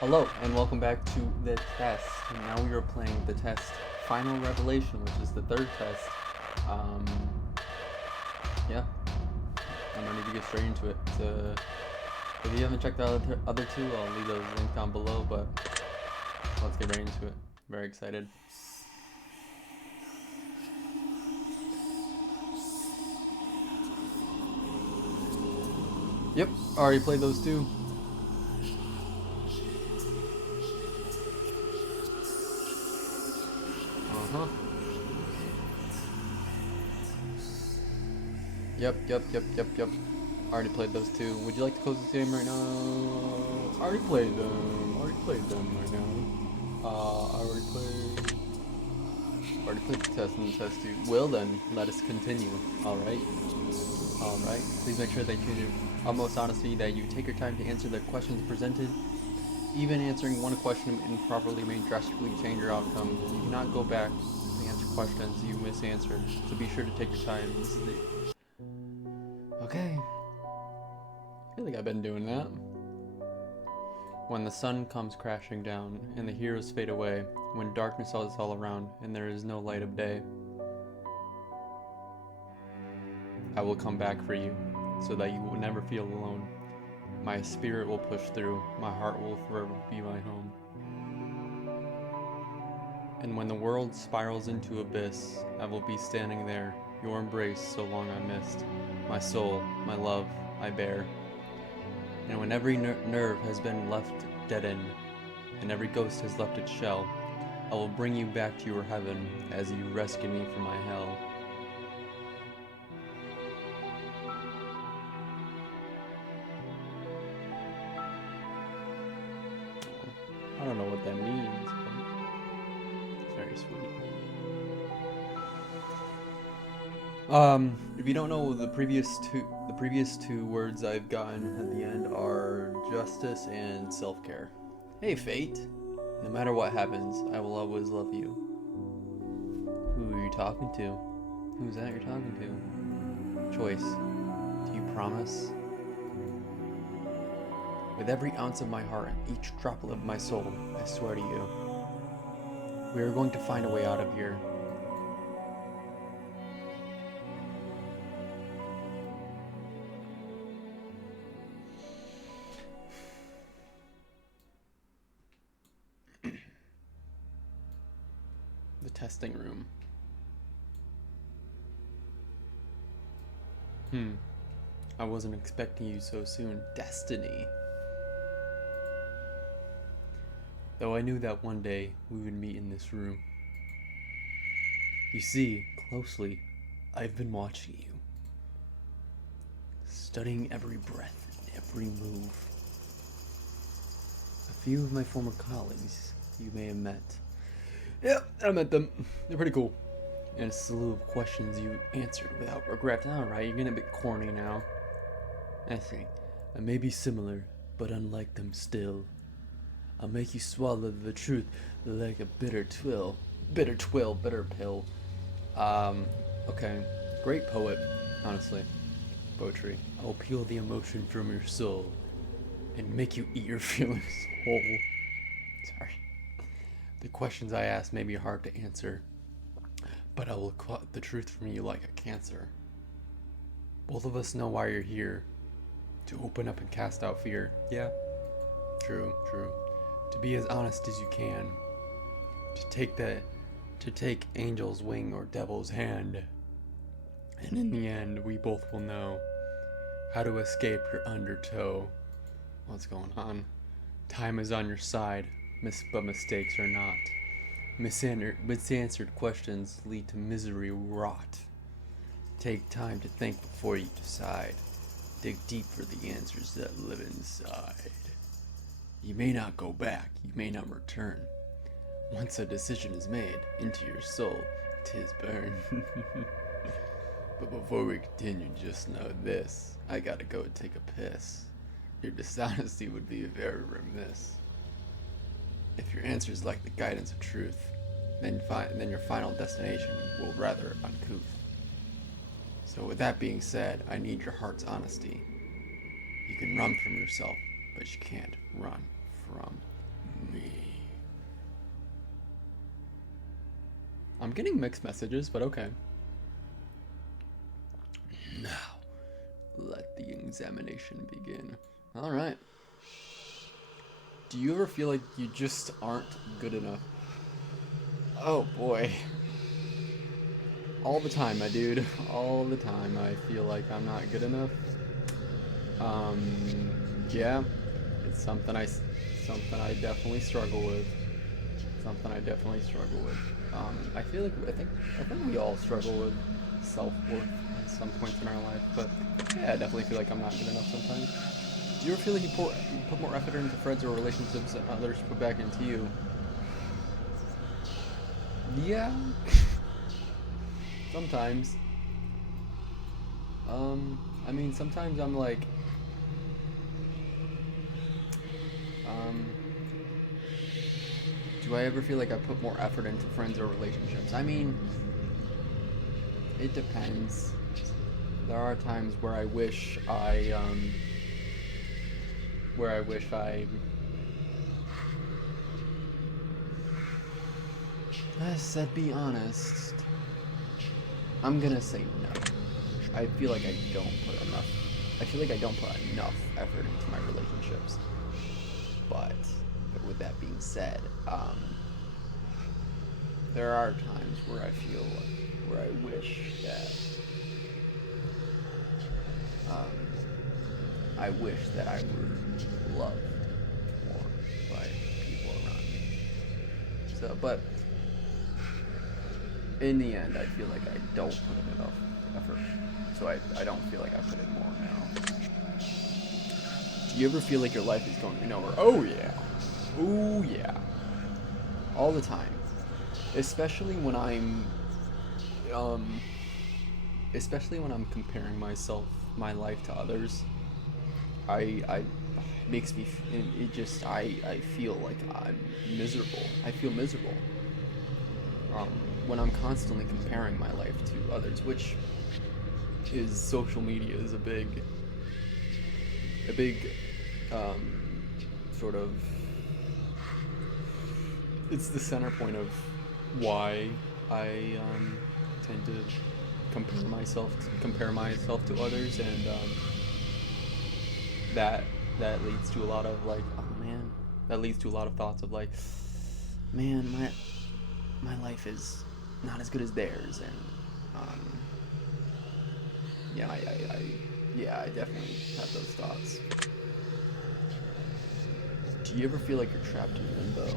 Hello, and welcome back to the test. And now we are playing the test Final Revelation, which is the third test. Um, yeah, I'm ready to get straight into it. If you haven't checked out the other two, I'll leave those links down below, but let's get right into it. Very excited. Yep, already played those two. Uh-huh. Yep. Already played those two. Would you like to close this game right now? Already played them. Already played them right now. I already played the test and the test too. Well then, let us continue. Alright? Alright. Please make sure that you do utmost honesty, that you take your time to answer the questions presented. Even answering one question improperly may drastically change your outcome. You cannot go back and answer questions you misanswered, so be sure to take your time. This is the... Okay. I feel like I've been doing that. When the sun comes crashing down, and the heroes fade away, when darkness is all around, and there is no light of day, I will come back for you, so that you will never feel alone. My spirit will push through, my heart will forever be my home. And when the world spirals into abyss, I will be standing there, your embrace so long I missed. My soul, my love, I bear. And when every nerve has been left deadened, and every ghost has left its shell, I will bring you back to your heaven as you rescue me from my hell. I don't know what that means, but it's very sweet. If you don't know, the previous two words I've gotten at the end are justice and self-care. Hey, fate. No matter what happens, I will always love you. Who are you talking to? Who's that you're talking to? Choice. Do you promise? With every ounce of my heart and each droplet of my soul, I swear to you, we are going to find a way out of here. The testing room. I wasn't expecting you so soon. Destiny. Though I knew that one day we would meet in this room. You see, closely, I've been watching you. Studying every breath and every move. A few of my former colleagues you may have met. Yep, I met them. They're pretty cool. And a slew of questions you answered without regret. Alright, you're getting a bit corny now. I see. I may be similar, but unlike them still. I'll make you swallow the truth like a bitter pill. Okay. Great poet, honestly. Poetry. I'll peel the emotion from your soul and make you eat your feelings whole. Sorry. The questions I ask may be hard to answer, but I will cut the truth from you like a cancer. Both of us know why you're here. To open up and cast out fear. Yeah. True. To be as honest as you can. To take angel's wing or devil's hand. And in the end, we both will know how to escape your undertow. What's going on? Time is on your side, but mistakes are not. Misanswered questions lead to misery rot. Take time to think before you decide. Dig deep for the answers that live inside. You may not go back, you may not return. Once a decision is made, into your soul, 'tis burn. But before we continue, just know this. I gotta go take a piss. Your dishonesty would be very remiss. If your answers lack the guidance of truth, then your final destination will rather uncouth. So with that being said, I need your heart's honesty. You can run from yourself, but you can't run from I'm getting mixed messages, but okay. Now, let the examination begin. All right. Do you ever feel like you just aren't good enough? Oh boy. All the time, my dude. All the time I feel like I'm not good enough. Yeah. It's something I definitely struggle with. I feel like I think we all struggle with self-worth at some points in our life, but yeah, I definitely feel like I'm not good enough sometimes. Do you ever feel like you put more effort into friends or relationships than others put back into you? Yeah. Sometimes. I mean, sometimes I'm like, do I ever feel like I put more effort into friends or relationships? I mean, it depends. There are times where I wish I said be honest. I'm gonna say no. I feel like I don't put enough. I feel like I don't put enough effort into my relationships. But with that being said, there are times where I wish that I were loved more by people around me. So, but in the end, I feel like I don't put in enough effort. So I don't feel like I put in more now. Do you ever feel like your life is going nowhere? Oh yeah. Oh yeah. All the time. Especially when I'm comparing my life to others. I makes me it just I feel like I'm miserable. I feel miserable. When I'm constantly comparing my life to others, which is social media is a big sort of, it's the center point of why I tend to compare myself to others, and that leads to a lot of like, oh man, that leads to a lot of thoughts of like, man, my life is not as good as theirs, and yeah, I definitely have those thoughts. Do you ever feel like you're trapped in limbo? Do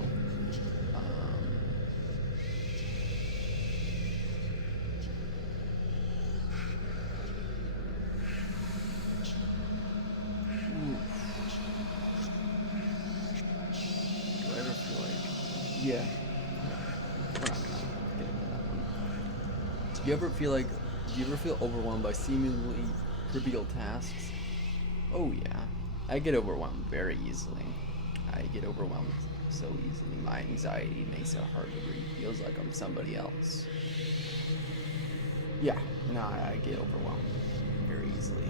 I ever feel like, yeah, we're not gonna get into that one. Do you ever feel overwhelmed by seemingly trivial tasks? Oh yeah, I get overwhelmed very easily. I get overwhelmed so easily. My anxiety makes it hard to breathe. Feels like I'm somebody else. Yeah, no, I get overwhelmed very easily.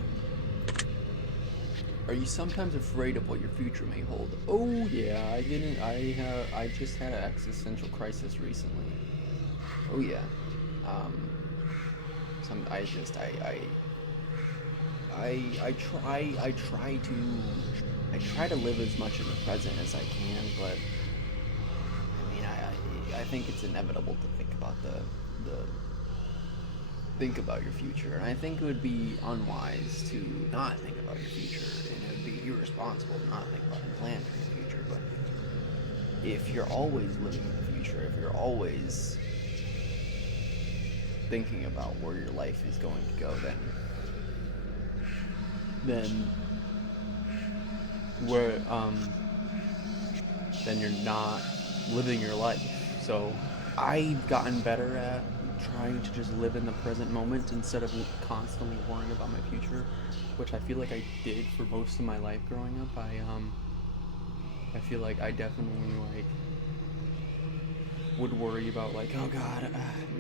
Are you sometimes afraid of what your future may hold? Oh yeah, I just had an existential crisis recently. Oh yeah. Um, some I try to live as much in the present as I can, but I mean I think it's inevitable to think about your future, and I think it would be unwise to not think about your future, and it would be irresponsible to not think about and plan for your future. But if you're always living in the future, if you're always thinking about where your life is going to go, then where then you're not living your life. So I've gotten better at trying to just live in the present moment instead of constantly worrying about my future, which I feel like I did for most of my life growing up. I feel like I definitely like would worry about like, oh god,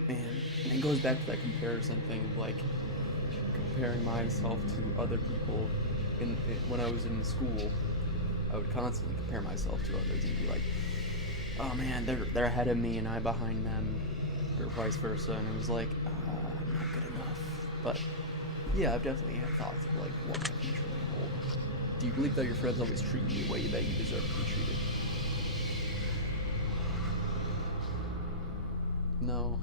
man, and it goes back to that comparison thing of like comparing myself to other people. When I was in school, I would constantly compare myself to others and be like, oh man, they're ahead of me and I'm behind them, or vice versa, and it was like, I'm not good enough. But yeah, I've definitely had thoughts of like what my future may hold. Do you believe that your friends always treat you the way that you deserve to be treated? No.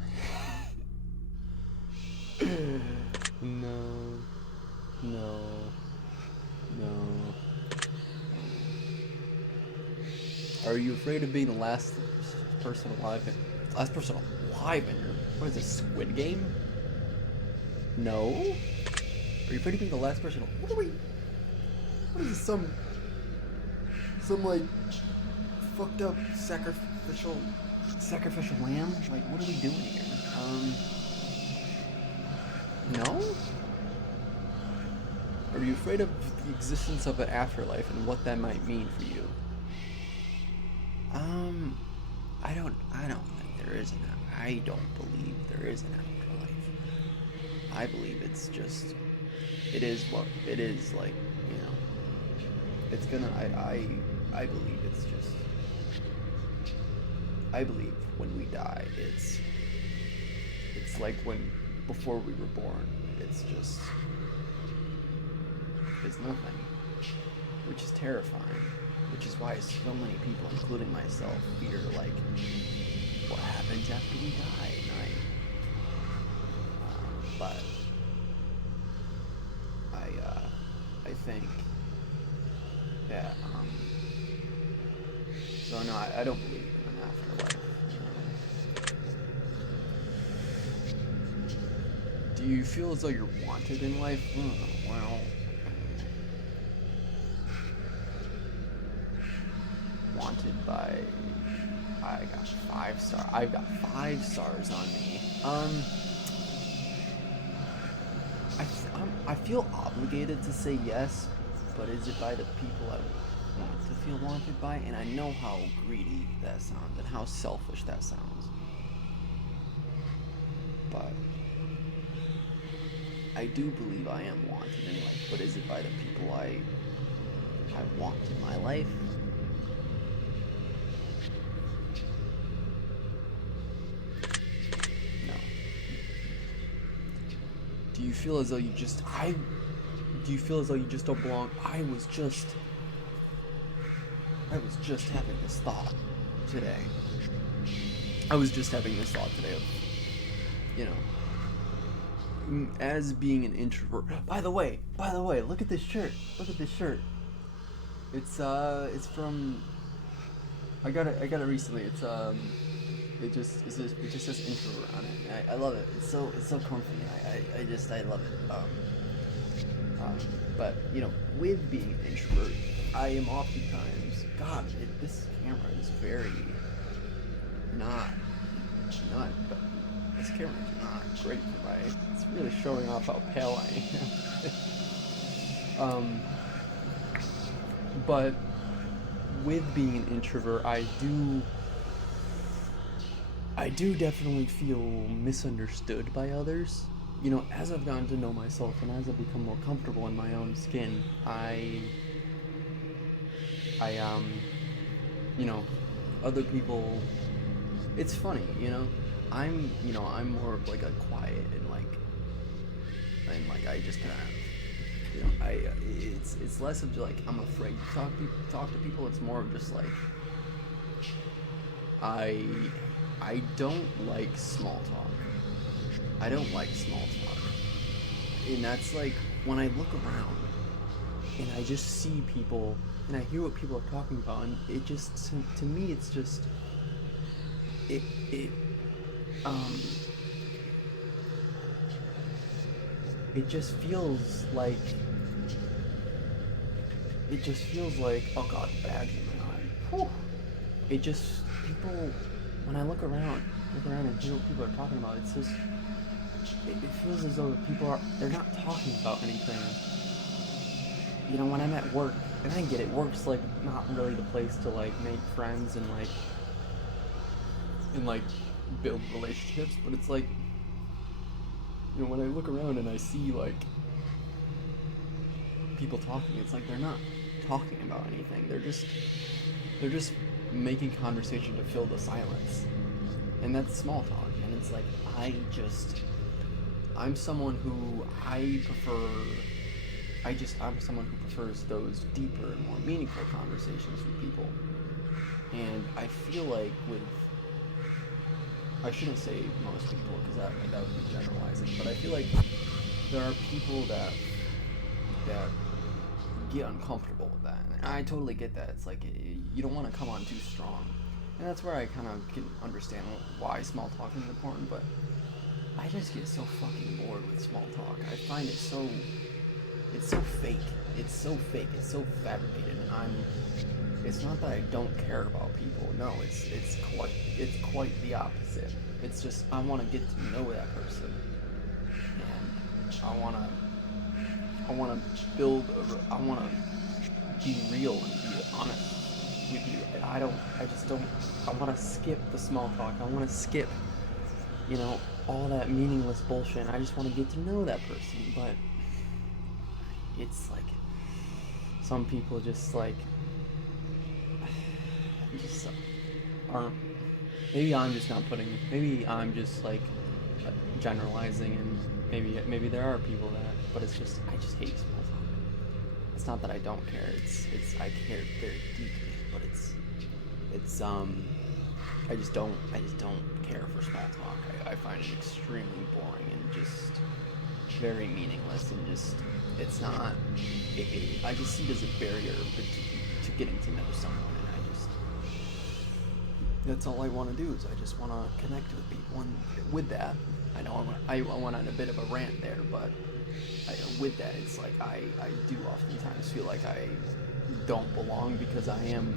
No. No. No. Are you afraid of being the last person alive? Last person alive in your... What is this, Squid Game? No? Are you afraid of being the last person... What are we... What is this, some like, fucked up sacrificial lamb? Like, what are we doing here? No? Are you afraid of the existence of an afterlife and what that might mean for you? I don't think there is I don't believe there is an afterlife. I believe it's just, it is what it is, like, you know. It's gonna, I believe it's just, I believe when we die, it's like when, before we were born, it's just, it's nothing, which is terrifying. Which is why so many people, including myself, fear, like, what happens after we die at night. But I think, yeah, so no, I don't believe in an afterlife. Do you feel as though you're wanted in life? Well... wanted by... I've got 5 stars on me. I feel obligated to say yes, but is it by the people I want to feel wanted by? And I know how greedy that sounds and how selfish that sounds. But I do believe I am wanted in life, but is it by the people I want in my life? Do you feel as though you just don't belong? I was just having this thought today. Of, you know, as being an introvert. By the way, look at this shirt. It's from, I got it recently. It just says introvert on it. I love it. It's so comfy. I love it. But you know, with being an introvert, I am oftentimes, this camera is very not. But this camera is not great for my. It's really showing off how pale I am. But with being an introvert, I do definitely feel misunderstood by others. You know, as I've gotten to know myself and as I've become more comfortable in my own skin, you know, other people, it's funny, you know, I'm more of like a quiet and I just kind of, you know, it's less of like, I'm afraid to talk to people. It's more of just like, I don't like small talk. And that's like, when I look around and I just see people and I hear what people are talking about, and it just, to me, it's just, it just feels like, oh god, the bags in my eye. Whew. People, when I look around and hear what people are talking about, it's just, it feels as though they're not talking about anything. You know, when I'm at work, and I get it, work's like not really the place to like make friends and build relationships, but it's like, you know, when I look around and I see like people talking, it's like they're not talking about anything. They're just making conversation to fill the silence. And that's small talk, and it's like I'm someone who I'm someone who prefers those deeper and more meaningful conversations with people. And I feel like I shouldn't say most people because that would be generalizing, but I feel like there are people that get uncomfortable with that. And I totally get that. It's like you don't want to come on too strong. And that's where I kind of can understand why small talk is important, but I just get so fucking bored with small talk. I find it's so fake. It's so fake. It's so fabricated, and it's not that I don't care about people. No, it's quite the opposite. It's just I want to get to know that person, and I want to be real and be honest with you. And I want to skip the small talk. I want to skip, all that meaningless bullshit. And I just want to get to know that person. But it's like some people just aren't. Maybe I'm just generalizing, and maybe there are people that, but I just hate small talk. It's not that I don't care. It's I care very deeply, but I just don't care for small talk. I find it extremely boring and just very meaningless, and it's not. I just see it as a barrier to getting to know someone, and that's all I want to do is I just want to connect with people, and with that, I know I went on a bit of a rant there, but with that, it's like I do oftentimes feel like I don't belong because I am.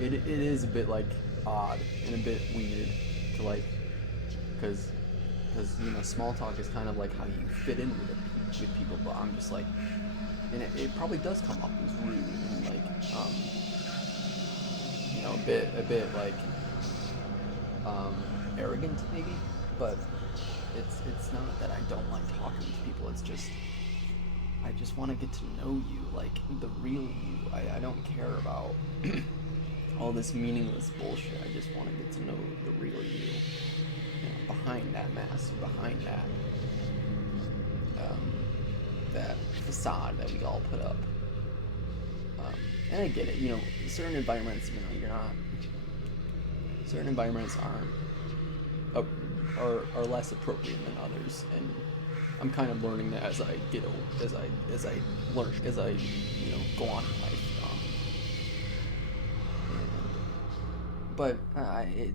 It is a bit odd and a bit weird to because small talk is kind of like how you fit in with people, but I'm just and it probably does come off as rude and a bit arrogant maybe, but it's not that I don't like talking to people. It's just I just want to get to know you, the real you. I don't care about all this meaningless bullshit. I just want to get to know the real you, behind that mask, behind that that facade that we all put up. And I get it, certain environments, certain environments are less appropriate than others, and I'm kind of learning that as I get old, as I go on in life. But I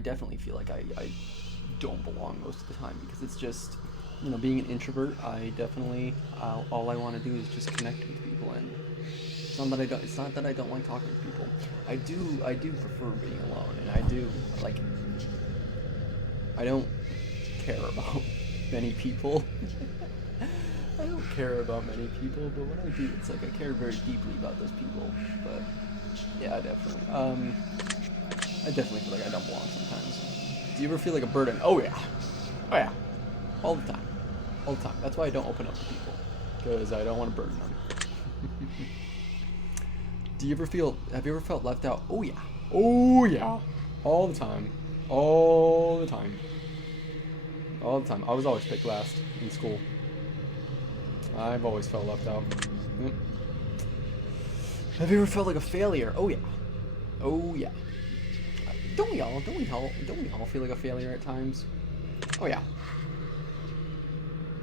definitely feel like I don't belong most of the time because it's just, being an introvert, all I want to do is just connect with people, and it's not that I don't like talking to people. I do prefer being alone, and I don't care about many people. I don't care about many people, but when I do, it's like I care very deeply about those people. But yeah, definitely. I definitely feel like I don't belong sometimes. Do you ever feel like a burden? Oh yeah, all the time. That's why I don't open up to people, because I don't want to burden them. Have you ever felt left out? Oh yeah, all the time. I was always picked last in school. I've always felt left out. Yep. Have you ever felt like a failure? Oh yeah. Don't we all feel like a failure at times? Oh yeah.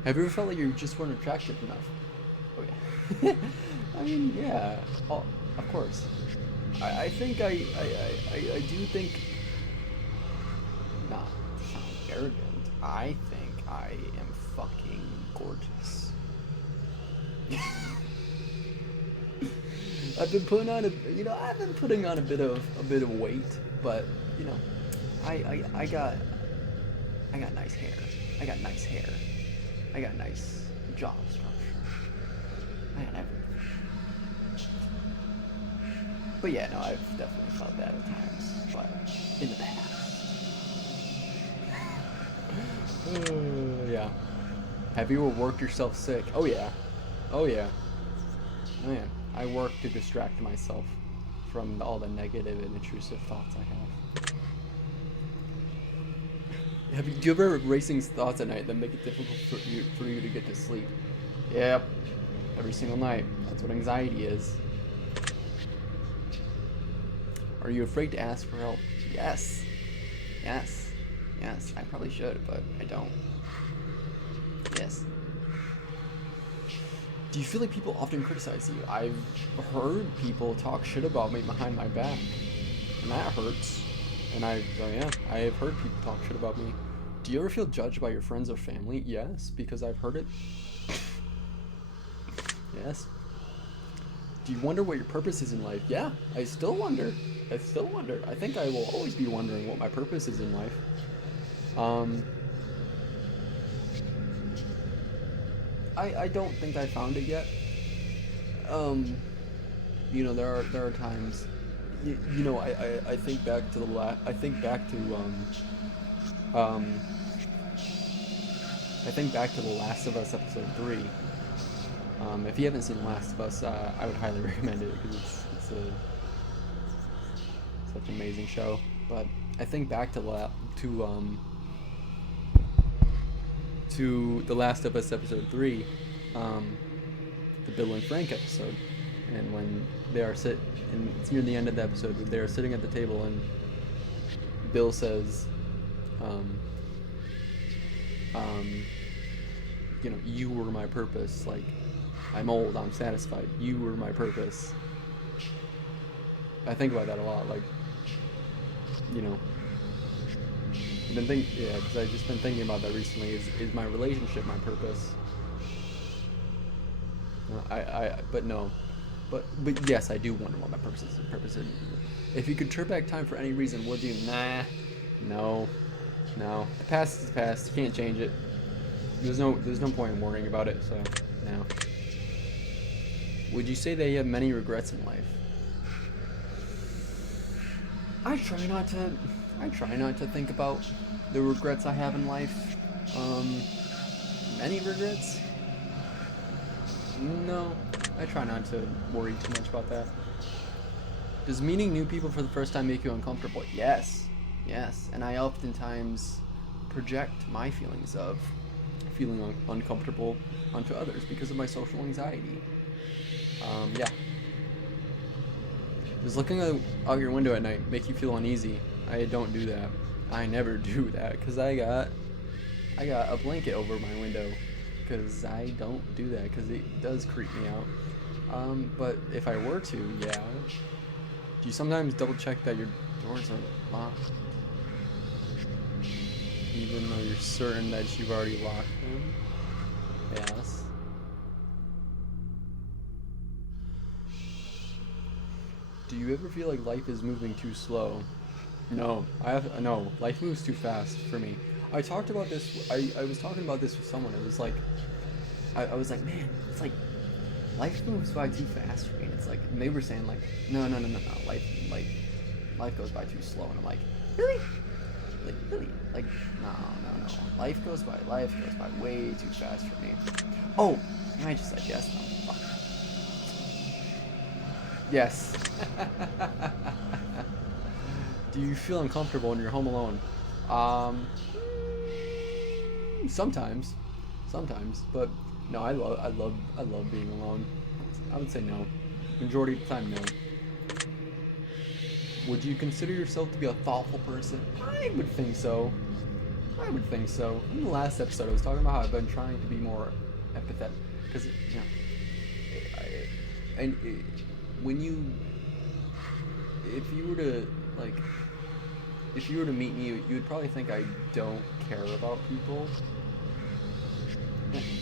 Have you ever felt like you just weren't attractive enough? Oh yeah. I mean, yeah. Oh, of course. I think I do think, not to sound arrogant, I think I am fucking gorgeous. I've been putting on a bit of weight, but I got nice hair. I got nice jaw structure. I got everything. But yeah, no, I've definitely felt that at times, but in the past. Yeah. Have you ever worked yourself sick? Oh yeah. Man, I work to distract myself from all the negative and intrusive thoughts I have. Do you ever have racing thoughts at night that make it difficult for you to get to sleep? Yep. Every single night. That's what anxiety is. Are you afraid to ask for help? Yes. Yes. Yes. I probably should, but I don't. Yes. Do you feel like people often criticize you? I've heard people talk shit about me behind my back, and that hurts. And I have heard people talk shit about me. Do you ever feel judged by your friends or family? Yes, because I've heard it. Yes. Do you wonder what your purpose is in life? Yeah, I still wonder. I think I will always be wondering what my purpose is in life. I don't think I found it yet. There are times, I think back to I think back to The Last of Us episode 3. If you haven't seen The Last of Us, I would highly recommend it because it's such an amazing show. But I think back to The Last of Us episode 3, the Bill and Frank episode, and when they are and it's near the end of the episode, they are sitting at the table, and Bill says, you were my purpose. Like, I'm old, I'm satisfied. You were my purpose. I think about that a lot. Like, because I've just been thinking about that recently. Is my relationship my purpose? But yes, I do wonder what my purpose is. If you could turn back time for any reason, would you? Nah, no. The past is the past. You can't change it. There's no point in worrying about it. So, no. Would you say that you have many regrets in life? I try not to think about the regrets I have in life. Many regrets? No, I try not to worry too much about that. Does meeting new people for the first time make you uncomfortable? Yes. And I oftentimes project my feelings of feeling uncomfortable onto others because of my social anxiety. Yeah. Does looking out your window at night make you feel uneasy? I don't do that. I never do that because I got a blanket over my window, because I don't do that because it does creep me out. But if I were to, yeah. Do you sometimes double check that your doors are locked, even though you're certain that you've already locked them? Yes. Do you ever feel like life is moving too slow? No, no. Life moves too fast for me. I talked about this. I was talking about this with someone. It was like, I was like, man, it's like life moves by too fast for me. And it's like, and they were saying like, no. Life goes by too slow. And I'm like, really? Like, really? Like, no. Life goes by way too fast for me. Oh, and I just said yes. No. Fuck. Yes. Do you feel uncomfortable when you're home alone? Sometimes, but no, I love being alone. I would say no. Majority of the time, no. Would you consider yourself to be a thoughtful person? I would think so. In the last episode, I was talking about how I've been trying to be more empathetic, because if you were to meet me, you would probably think I don't care about people.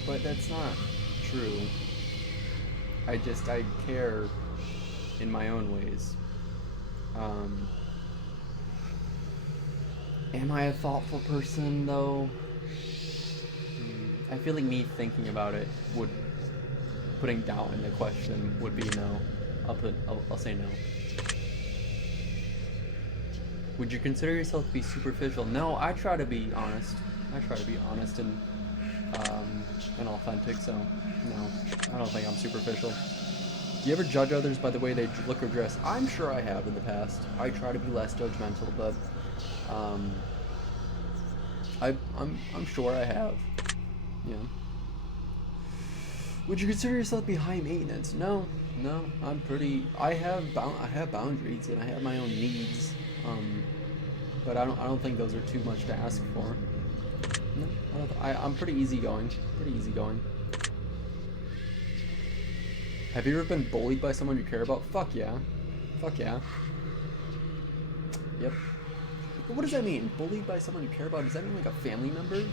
But that's not true. I care in my own ways. Am I a thoughtful person, though? I feel like me thinking about it putting doubt in the question would be no. I'll say no. Would you consider yourself to be superficial? No, I try to be honest. And authentic, so no, I don't think I'm superficial. Do you ever judge others by the way they look or dress? I'm sure I have in the past. I try to be less judgmental, but I'm sure I have. Yeah. Would you consider yourself to be high maintenance? No, no. I have boundaries and I have my own needs. But I don't think those are too much to ask for. No, I'm pretty easygoing. Pretty easygoing. Have you ever been bullied by someone you care about? Fuck yeah. Fuck yeah. Yep. But what does that mean? Bullied by someone you care about? Does that mean like a family member?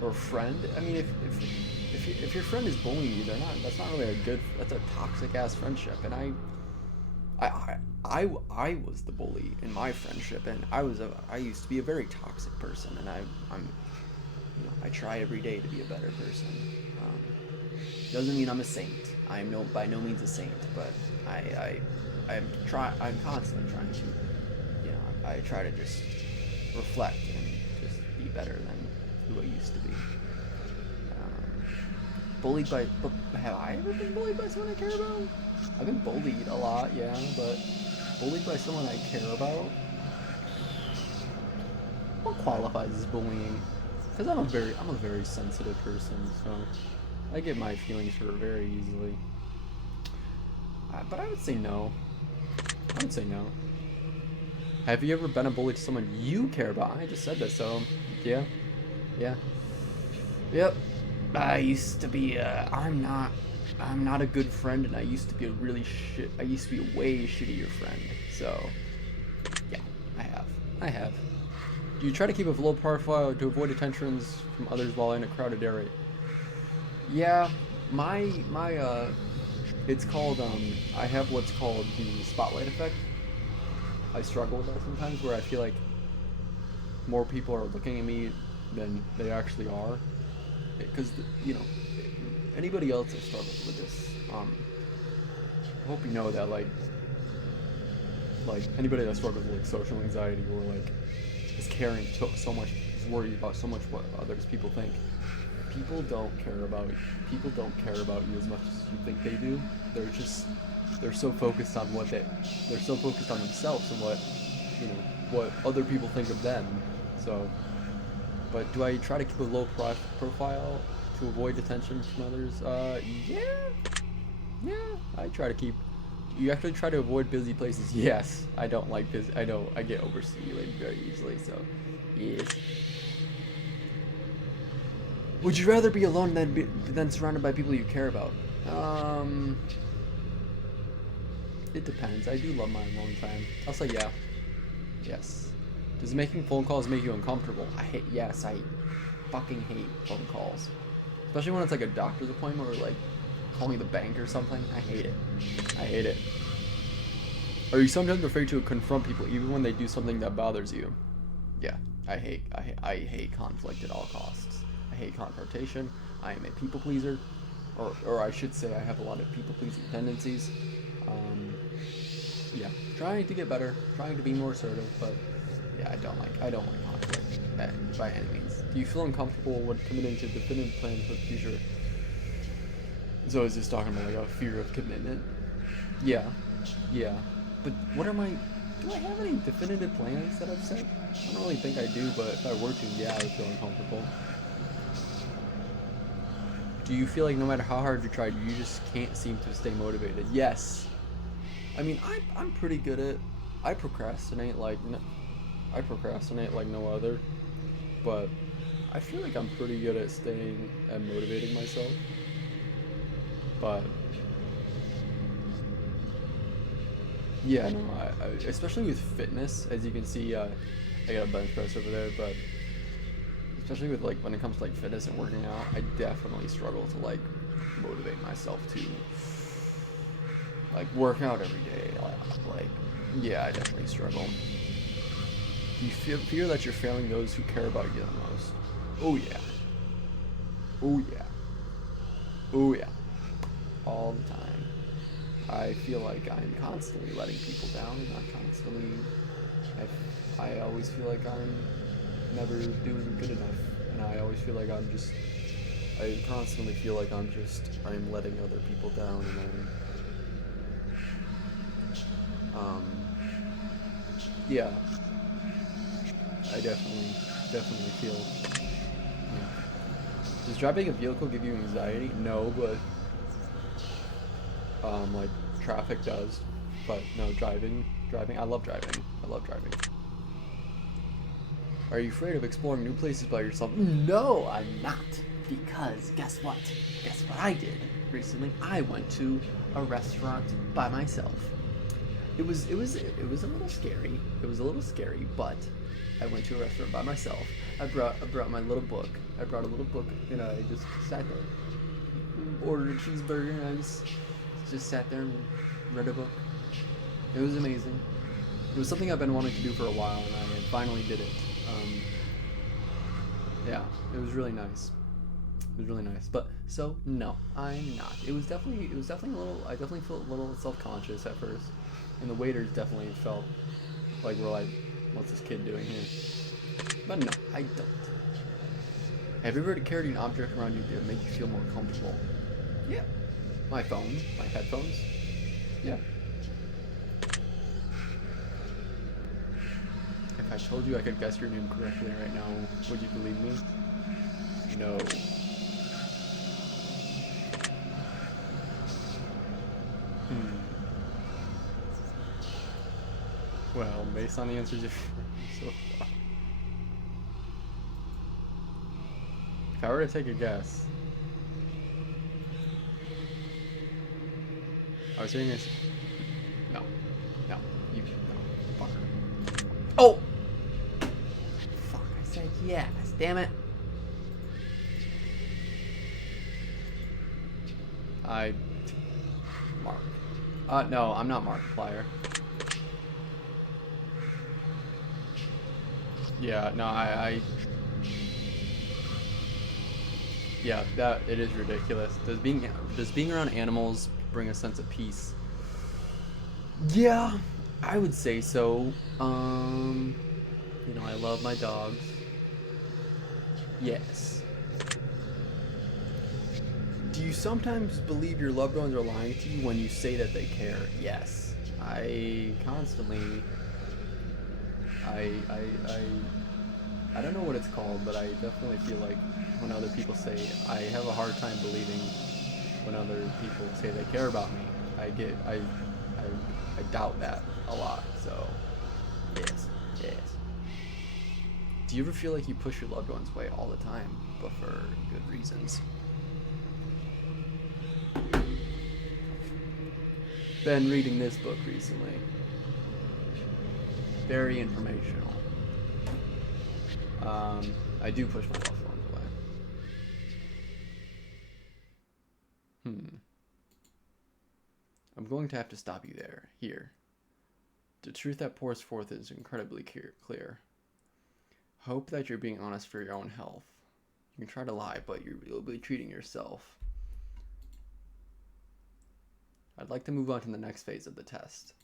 Or a friend? I mean, if your friend is bullying you, that's not really that's a toxic ass friendship. And I was the bully in my friendship, and I used to be a very toxic person, and I'm I try every day to be a better person. Doesn't mean I'm a saint. I'm by no means a saint, but I'm constantly trying to, I try to just reflect and just be better than who I used to be. Have I ever been bullied by someone I care about? I've been bullied a lot, yeah, but bullied by someone I care about? What qualifies as bullying? Because I'm a very sensitive person, so I get my feelings hurt very easily. But I would say no. I would say no. Have you ever been a bully to someone you care about? I just said that, so yeah. Yeah. Yep. I used to be I'm not a good friend, and I used to be a way shittier friend. So yeah, I have. Do you try to keep a low profile to avoid attentions from others while in a crowded area? Yeah, my it's called I have what's called the spotlight effect. I struggle with that sometimes, where I feel like more people are looking at me than they actually are, because anybody else that struggles with this, I hope you know that like anybody that struggles with like social anxiety, or like is caring so much, is worried about so much what others people think. People don't care about you as much as you think they do. They're so focused on they're so focused on themselves and what other people think of them. So, but do I try to keep a low profile to avoid attention from others? Yeah. I try to keep. You actually try to avoid busy places. Yes, I don't like busy. I know I get overstimulated very easily. So, yes. Would you rather be alone than surrounded by people you care about? It depends. I do love my alone time. I'll say yeah. Yes. Does making phone calls make you uncomfortable? Yes, I fucking hate phone calls. Especially when it's like a doctor's appointment, or like calling the bank or something. I hate it. Are you sometimes afraid to confront people even when they do something that bothers you? Yeah. I hate conflict at all costs. I hate confrontation. I am a people pleaser, or I should say I have a lot of people pleasing tendencies. Yeah, trying to get better, trying to be more assertive, but yeah, I don't like conflict by any means. Do you feel uncomfortable when committing to definitive plans for the future? So is this talking about like a fear of commitment? Yeah, but do I have any definitive plans that I've set? I don't really think I do, but if I were to, yeah, I would feel uncomfortable. Do you feel like no matter how hard you try, you just can't seem to stay motivated? Yes. I mean, I'm pretty good at. I procrastinate like no other, but I feel like I'm pretty good at staying and motivating myself. But yeah, no, I especially with fitness, as you can see, I got a bench press over there, but especially with like when it comes to like fitness and working out, I definitely struggle to like motivate myself to like work out every day. Like yeah, I definitely struggle. Do you fear that you're failing those who care about you the most? Oh yeah. All the time. I feel like I'm constantly letting people down, and I always feel like I'm never doing good enough, and I always feel like I constantly feel like I'm letting other people down, and yeah, I definitely definitely feel. Does driving a vehicle give you anxiety? No, but like traffic does. But no, driving. I love driving. I love driving. Are you afraid of exploring new places by yourself? No, I'm not. Because guess what? Guess what I did recently? I went to a restaurant by myself. It was a little scary. It was a little scary, but I went to a restaurant by myself. I brought my little book. I brought a little book and I just sat there, ordered a cheeseburger, and I just sat there and read a book. It was amazing. It was something I've been wanting to do for a while, and I finally did it. Yeah, it was really nice. It was really nice. But so no, I'm not. It was definitely a little. I definitely felt a little self-conscious at first, and the waiters definitely felt like we're like, what's this kid doing here? But no, I don't. Have you ever carried an object around you that make you feel more comfortable? Yeah. My phone, my headphones. Yeah. If I told you I could guess your name correctly right now, would you believe me? No. Well, based on the answers you've so far. If I were to take a guess, I was hearing this. No, you, no, fucker. Oh! Fuck, I said yes, damn it. Mark. No, I'm not Markiplier. Yeah, no, yeah, that it is ridiculous. Does being around animals bring a sense of peace? Yeah, I would say so. I love my dogs. Yes. Do you sometimes believe your loved ones are lying to you when you say that they care? Yes. I constantly. I don't know what it's called, but I definitely feel like when other people say, I have a hard time believing when other people say they care about me. I doubt that a lot. So, yes. Do you ever feel like you push your loved ones away all the time, but for good reasons? Been reading this book recently. Very informational. I do push my loved ones away. I'm going to have to stop you here. The truth that pours forth is incredibly clear. Hope that you're being honest for your own health. You can try to lie, but you'll be treating yourself. I'd like to move on to the next phase of the test.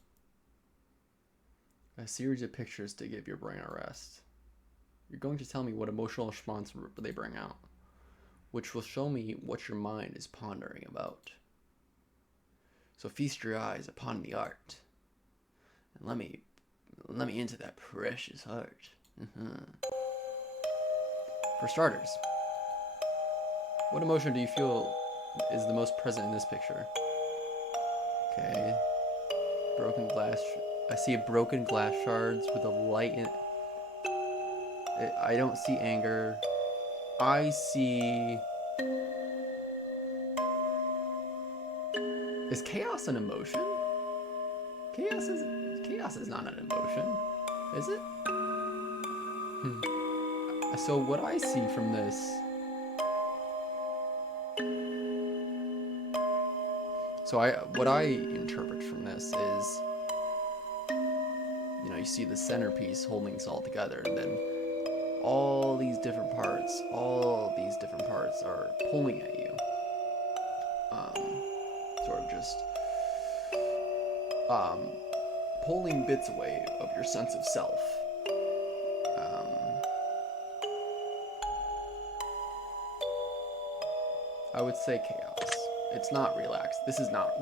A series of pictures to give your brain a rest. You're going to tell me what emotional response they bring out, which will show me what your mind is pondering about. So feast your eyes upon the art, and let me into that precious heart. For starters, what emotion do you feel is the most present in this picture? Okay, broken glass. I see broken glass shards with a light in. I don't see anger. I see. Is chaos an emotion? Chaos is not an emotion, is it? So what I see from this. What I interpret from this is, you see the centerpiece holding this all together, and then all these different parts are pulling at you. Sort of just pulling bits away of your sense of self. I would say chaos. It's not relaxed. This is not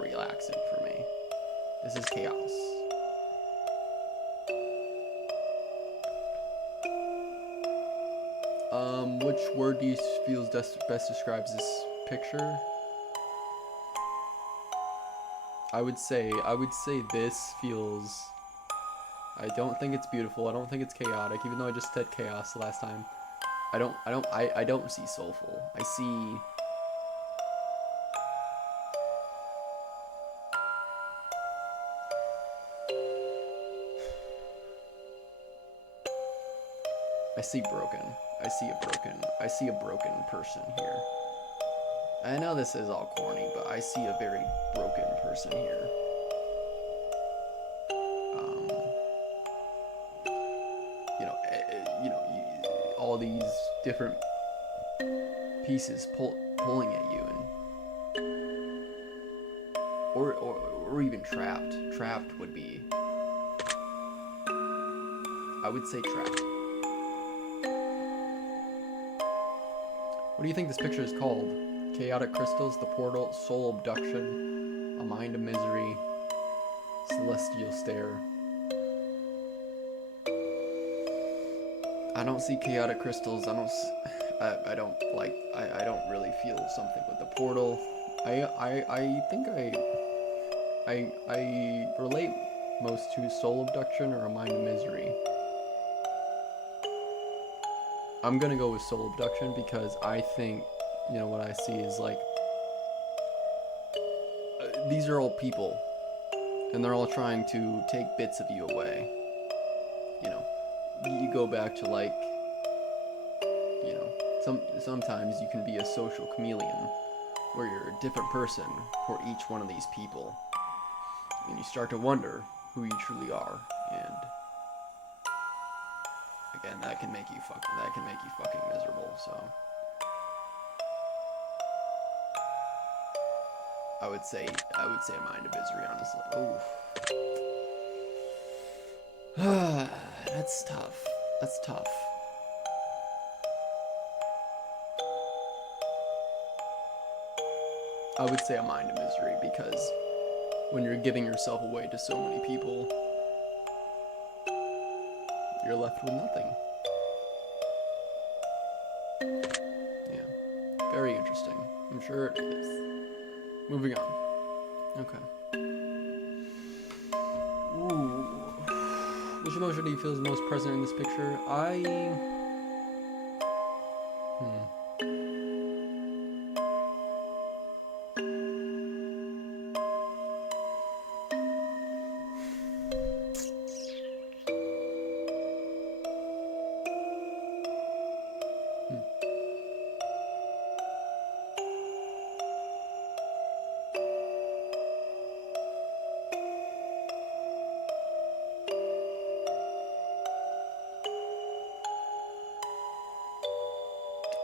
relaxing for me. This is chaos. which word do you feel best describes this picture? I would say this feels. I don't think it's beautiful. I don't think it's chaotic, even though I just said chaos the last time. I don't see soulful. I see. I see broken. I see a broken person here. I know this is all corny, but I see a very broken person here. All these different pieces pulling at you, and or even trapped. Trapped would be. I would say trapped. What do you think this picture is called? Chaotic crystals, the portal, soul abduction, a mind of misery, celestial stare. I don't see chaotic crystals. I don't really feel something with the portal. I think I relate most to soul abduction or a mind of misery. I'm gonna go with soul abduction because I think, what I see is like, these are all people, and they're all trying to take bits of you away. You go back to like, sometimes you can be a social chameleon, where you're a different person for each one of these people, and you start to wonder who you truly are, and again, that can make you fucking miserable. So I would say a mind of misery, honestly. Oh, that's tough. I would say a mind of misery because when you're giving yourself away to so many people, you're left with nothing. Yeah, very interesting. I'm sure it is. Moving on. Okay. Ooh. Which emotion do you feel is most present in this picture?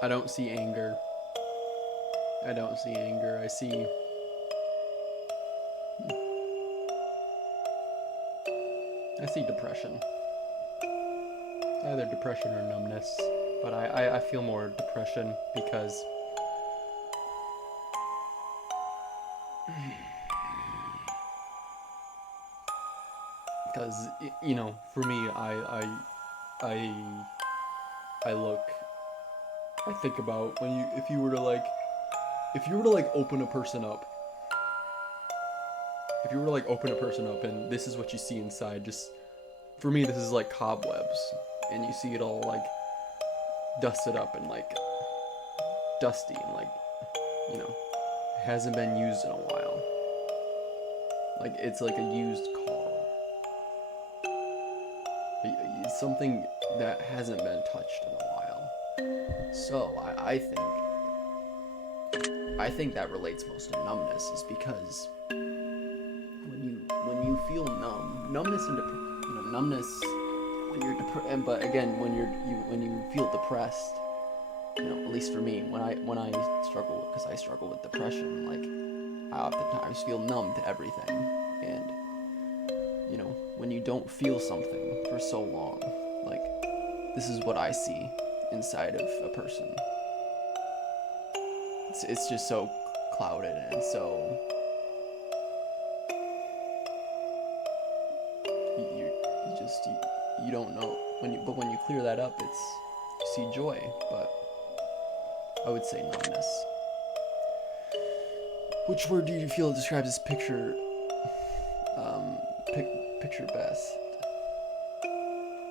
I don't see anger. I see. I see depression. Either depression or numbness. But I feel more depression because. Because, for me, I think about if you were to open a person up. If you were to open a person up and this is what you see inside, just for me this is like cobwebs, and you see it all dusted up and dusty and hasn't been used in a while. It's like a used car. It's something that hasn't been touched in a while. So I think that relates most to numbness, is because when you feel numbness when you're depressed, but again when you feel depressed, at least for me, when I struggle, because I struggle with depression, I oftentimes feel numb to everything, and when you don't feel something for so long, this is what I see inside of a person. It's just so clouded and so you don't know when you clear that up, you see joy. But I would say numbness. Which word do you feel describes this picture? Picture best.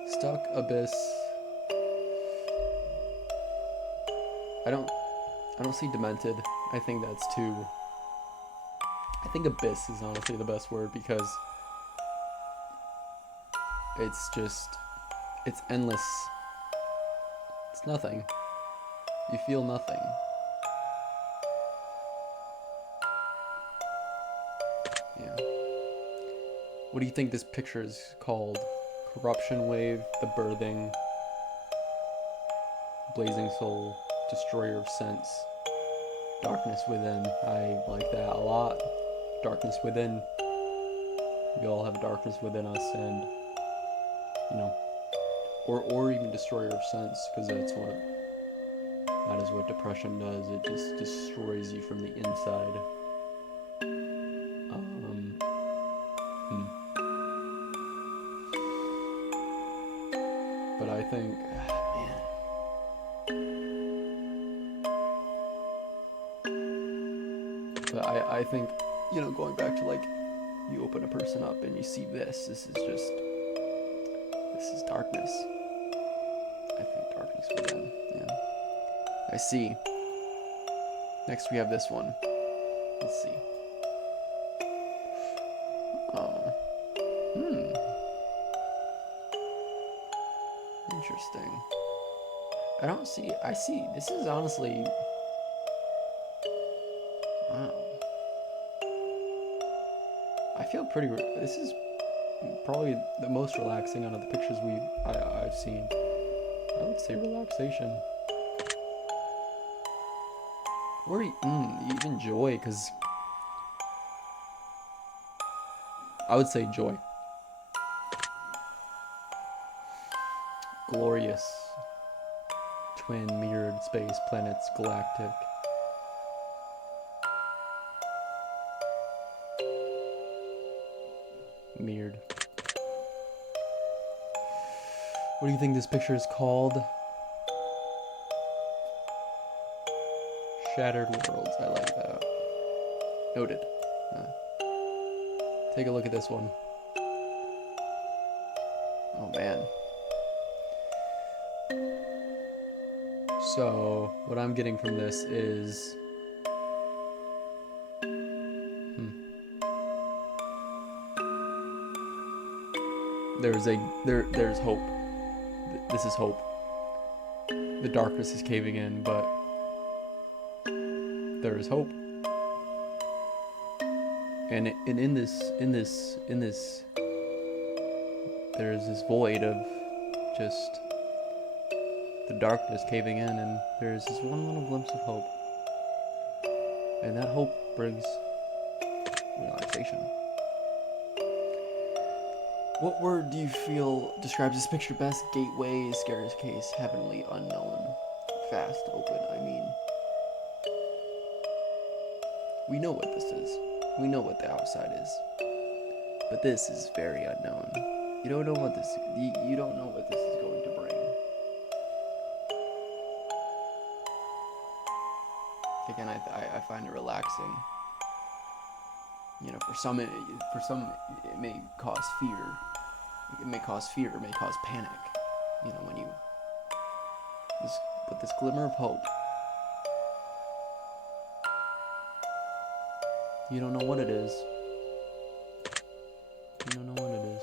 Stuck, abyss. I don't see demented. I think that's too. I think abyss is honestly the best word because it's endless. It's nothing. You feel nothing. Yeah. What do you think this picture is called? Corruption wave, the birthing, blazing soul, destroyer of sense, darkness within. I like that a lot. Darkness within. We all have darkness within us, and or even destroyer of sense, because that is what depression does. It just destroys you from the inside. But I think, But I think, going back to you open a person up and you see this is darkness. I think darkness within. Yeah. I see. Next we have this one. Let's see. Oh. Interesting. I see. This is honestly. Wow. I feel pretty. This is probably the most relaxing out of the pictures I've seen. I would say relaxation. Or even joy, because I would say joy. Glorious. Twin, mirrored, space, planets, galactic. Mirrored. What do you think this picture is called? Shattered Worlds. I like that. Noted. Take a look at this one. Oh man. So, what I'm getting from this is there's hope. This is hope. The darkness is caving in, but there is hope. And in this there is this void of just the darkness caving in, and there's this one little glimpse of hope. And that hope brings relaxation. What word do you feel describes this picture best? Gateway, scarce case, heavenly, unknown, fast, open. I mean, we know what this is. We know what the outside is. But this is very unknown. You don't know what this is going to bring. Again, I find it relaxing. For some it may cause fear. It may cause fear. It may cause panic. But this glimmer of hope. You don't know what it is. You don't know what it is.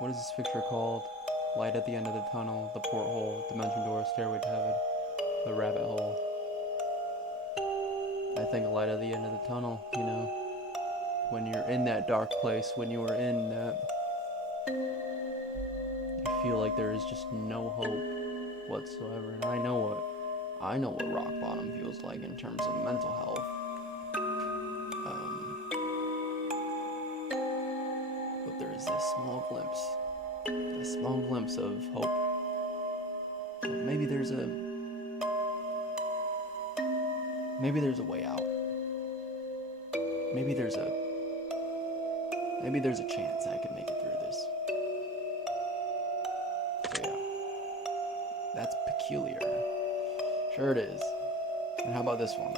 What is this picture called? Light at the end of the tunnel, the porthole, dimension door, stairway to heaven, the rabbit hole. I think a light at the end of the tunnel, when you're in that dark place, when you are in that, you feel like there is just no hope whatsoever. And I know what rock bottom feels like in terms of mental health. But there is a small glimpse of hope. Maybe there's a way out. Maybe there's a chance I can make it through this. So yeah, That's peculiar. Sure it is. And how about this one?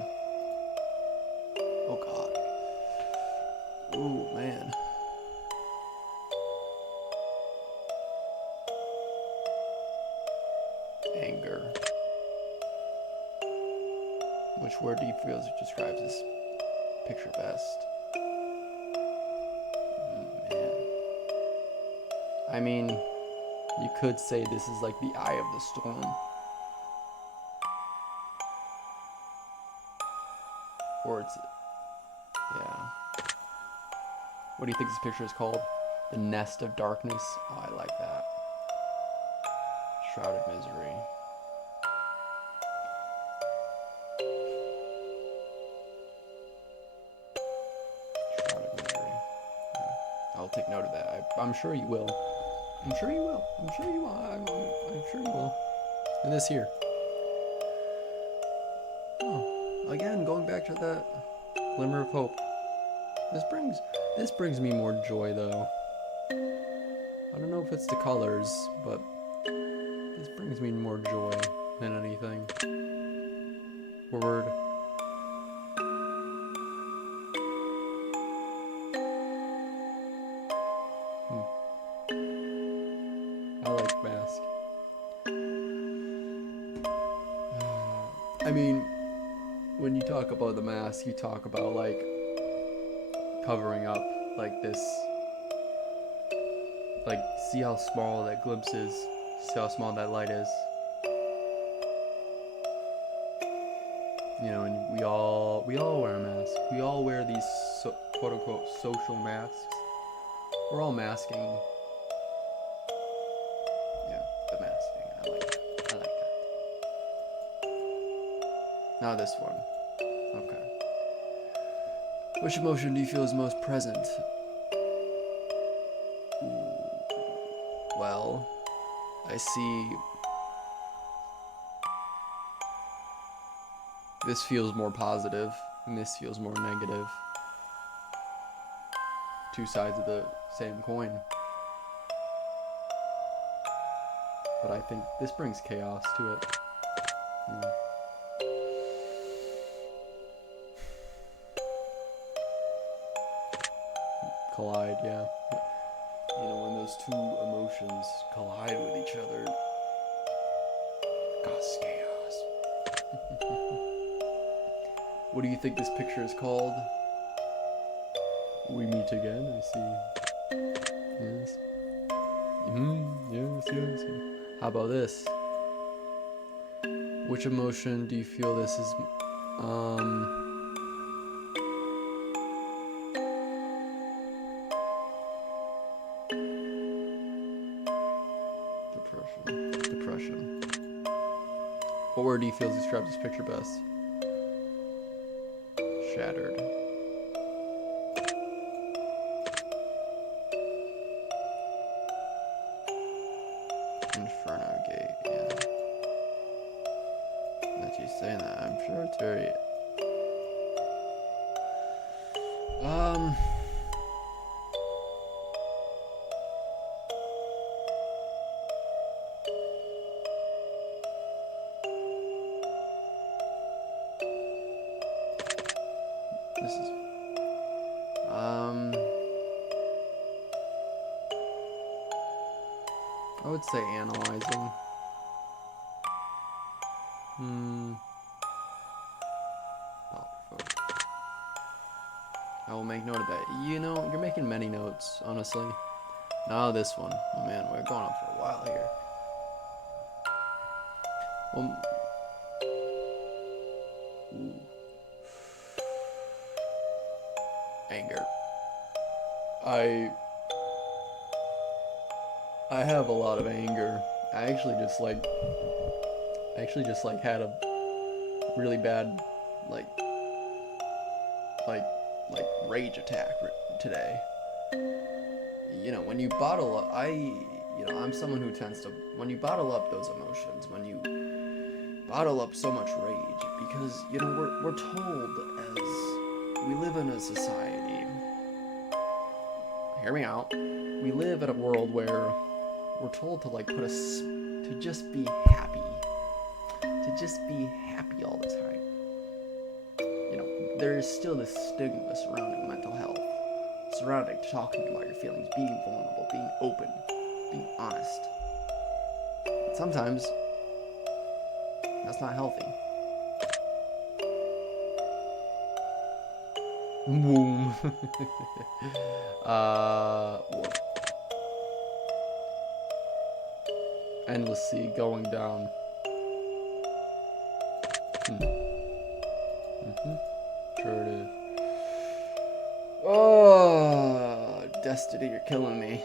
Oh god. Ooh, man. Anger. Which word do you feel describes this picture best? Man. I mean, you could say this is like the eye of the storm. Or it's, yeah. What do you think this picture is called? The Nest of Darkness? Oh, I like that. Shrouded Misery. Shrouded Misery. Yeah. I'll take note of that. I'm sure you will. I'm sure you will. I'm sure you will. I'm sure you will. And this here. Oh, again, going back to that glimmer of hope. This brings me more joy, though. I don't know if it's the colors, but this brings me more joy than anything. Word. I like Mask. I mean, when you talk about the Mask, you talk about like covering up like this. Like, see how small that glimpse is. See how small that light is. You know, and we all wear a mask. We all wear these quote unquote social masks. We're all masking. Yeah, the masking. I like that. Now this one. Okay. Which emotion do you feel is most present? Well, I see this feels more positive and this feels more negative. Two sides of the same coin. But I think this brings chaos to it. Collide, yeah. You know, when those two emotions collide with each other, cause chaos. What do you think this picture is called? We meet again, I see. Yes. Yes. How about this? Which emotion do you feel this is, Depression. What word do you feel describes this picture best? Shattered. Inferno Gate, yeah. That you saying that, I'm sure it's very... This is... I would say analyzing. I will make note of that. You know, you're making many notes, honestly. Now this one. Oh man, we're going on for a while here. Anger. I have a lot of anger. I actually just had a really bad rage attack today. You know, when you bottle up, I'm someone who tends to, when you bottle up those emotions, when you bottle up so much rage, because, you know, we're told as we live in a society, hear me out, we live in a world where we're told to to just be happy. to just be happy all the time. You know, there is still this stigma surrounding mental health, surrounding talking about your feelings, being vulnerable, being open, being honest. And sometimes that's not healthy. Boom. Whoa. Endless sea going down. Sure it is. Oh, Destiny, you're killing me.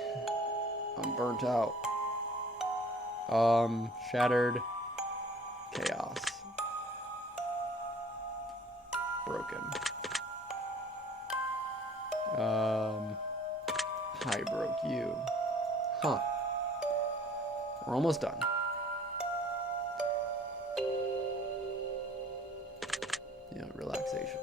I'm burnt out. Shattered. Chaos. Broken. I broke you. Huh. We're almost done. Yeah, relaxation.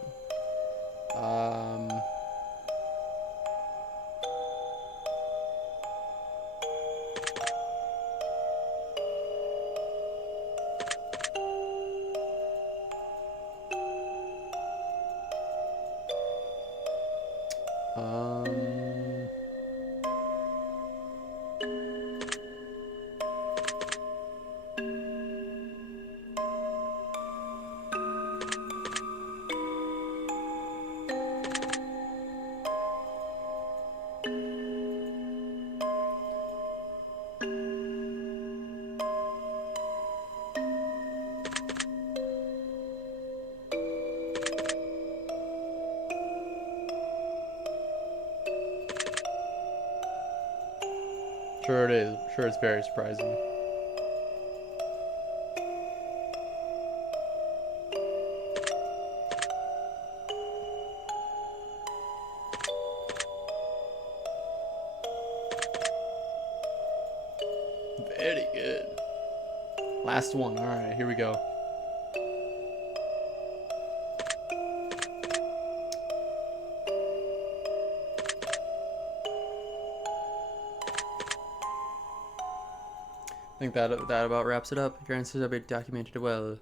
Sure it is. Sure it's very surprising. Very good. Last one. Alright, here we go. I think that about wraps it up. Your answers have been documented well.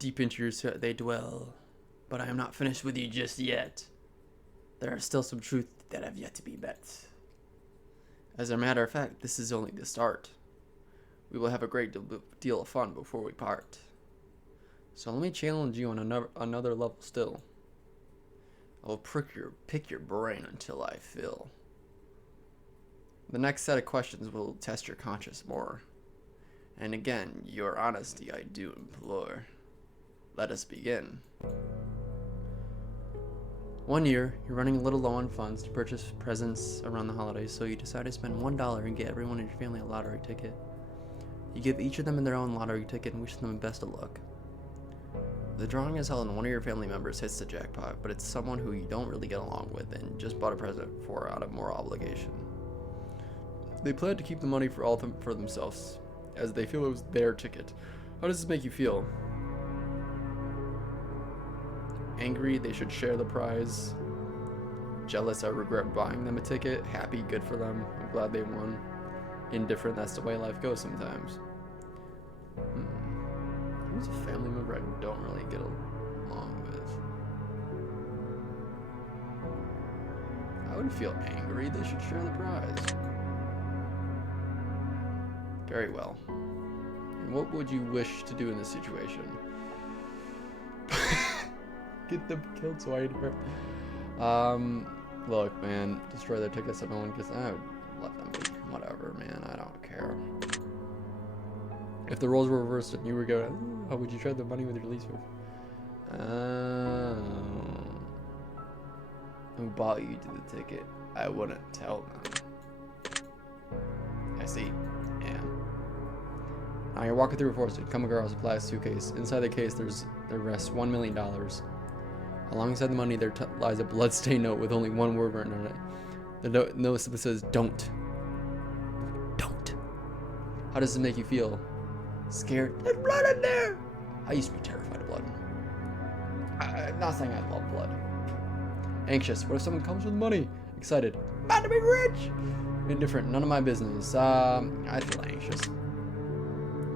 Deep into your soul they dwell. But I am not finished with you just yet. There are still some truths that have yet to be met. As a matter of fact, this is only the start. We will have a great deal of fun before we part. So let me challenge you on another level still. I will pick your brain until I fill. The next set of questions will test your conscience more. And again, your honesty I do implore. Let us begin. One year, you're running a little low on funds to purchase presents around the holidays, so you decide to spend $1 and get everyone in your family a lottery ticket. You give each of them their own lottery ticket and wish them the best of luck. The drawing is held and one of your family members hits the jackpot, but it's someone who you don't really get along with and just bought a present for out of moral obligation. They plan to keep the money for themselves, as they feel it was their ticket. How does this make you feel? Angry they should share the prize. Jealous I regret buying them a ticket. Happy, good for them. I'm glad they won. Indifferent, that's the way life goes sometimes. Who's a family member I don't really get along with? I would feel angry they should share the prize. Very well. And what would you wish to do in this situation? Get them killed so I hurt. Look, man, destroy their tickets so no one gets. I would let them be. Whatever, man. I don't care. If the roles were reversed and you were going, how would you trade the money with your lease with? Who bought you the ticket? I wouldn't tell them. I see. Yeah. Now you're walking through a forest and come across a plastic suitcase. Inside the case, there rests $1 million. Alongside the money, there lies a bloodstained note with only one word written on it. The note simply says, "Don't." Don't. How does it make you feel? Scared? There's blood in there! I used to be terrified of blood. I'm not saying I love blood. Anxious. What if someone comes with money? Excited. About to be rich! Indifferent. None of my business. I feel anxious.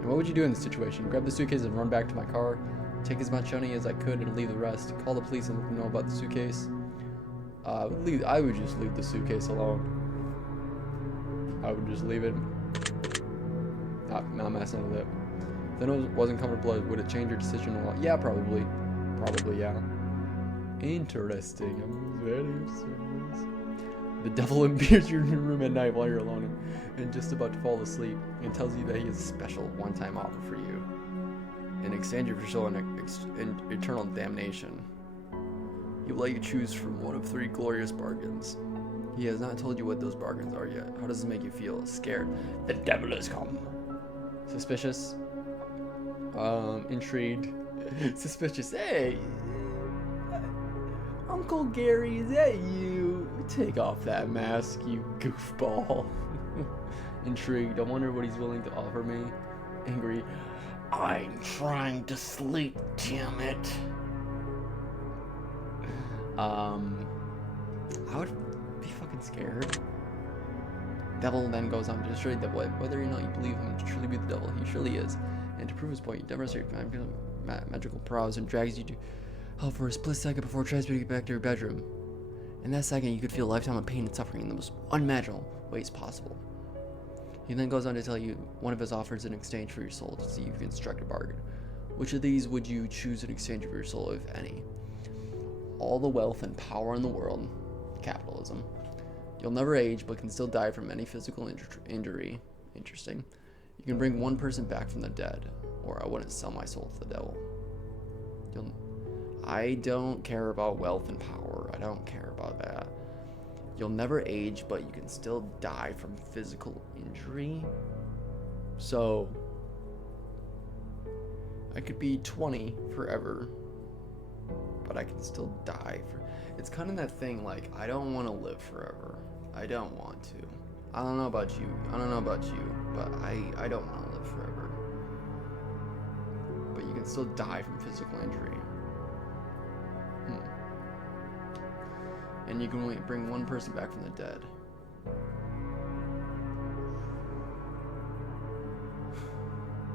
And what would you do in this situation? Grab the suitcase and run back to my car, take as much money as I could and leave the rest. Call the police and let them know about the suitcase. I would just leave the suitcase alone. I would just leave it. Not messing with it. If then it wasn't covered in blood, would it change your decision a lot? Yeah, probably. Probably, yeah. Interesting. I'm very serious. The devil appears in your room at night while you're alone and just about to fall asleep and tells you that he has a special one-time offer for you. In exchange of your soul and eternal damnation. He will let you choose from one of 3 glorious bargains. He has not told you what those bargains are yet. How does this make you feel? Scared? The devil has come. Suspicious? Intrigued? Suspicious? Hey! Uncle Gary, is that you? Take off that mask, you goofball. Intrigued. I wonder what he's willing to offer me. Angry. I'm trying to sleep, damn it. I would be fucking scared. Devil then goes on to destroy the devil. Whether or not you believe him to truly be the devil, he surely is. And to prove his point, he demonstrates magical prowess and drags you to hell for a split second before transporting you back to your bedroom. In that second, you could feel a lifetime of pain and suffering in the most unimaginable ways possible. He then goes on to tell you one of his offers in exchange for your soul to see if you can strike a bargain. Which of these would you choose in exchange for your soul, if any? All the wealth and power in the world. Capitalism. You'll never age, but can still die from any physical injury. Interesting. You can bring one person back from the dead, or I wouldn't sell my soul to the devil. I don't care about wealth and power. I don't care about that. You'll never age, but you can still die from physical injury. So, I could be 20 forever, but I can still die. It's kind of that thing, like, I don't want to live forever. I don't want to. I don't know about you, but I don't want to live forever. But you can still die from physical injury. And you can only bring one person back from the dead.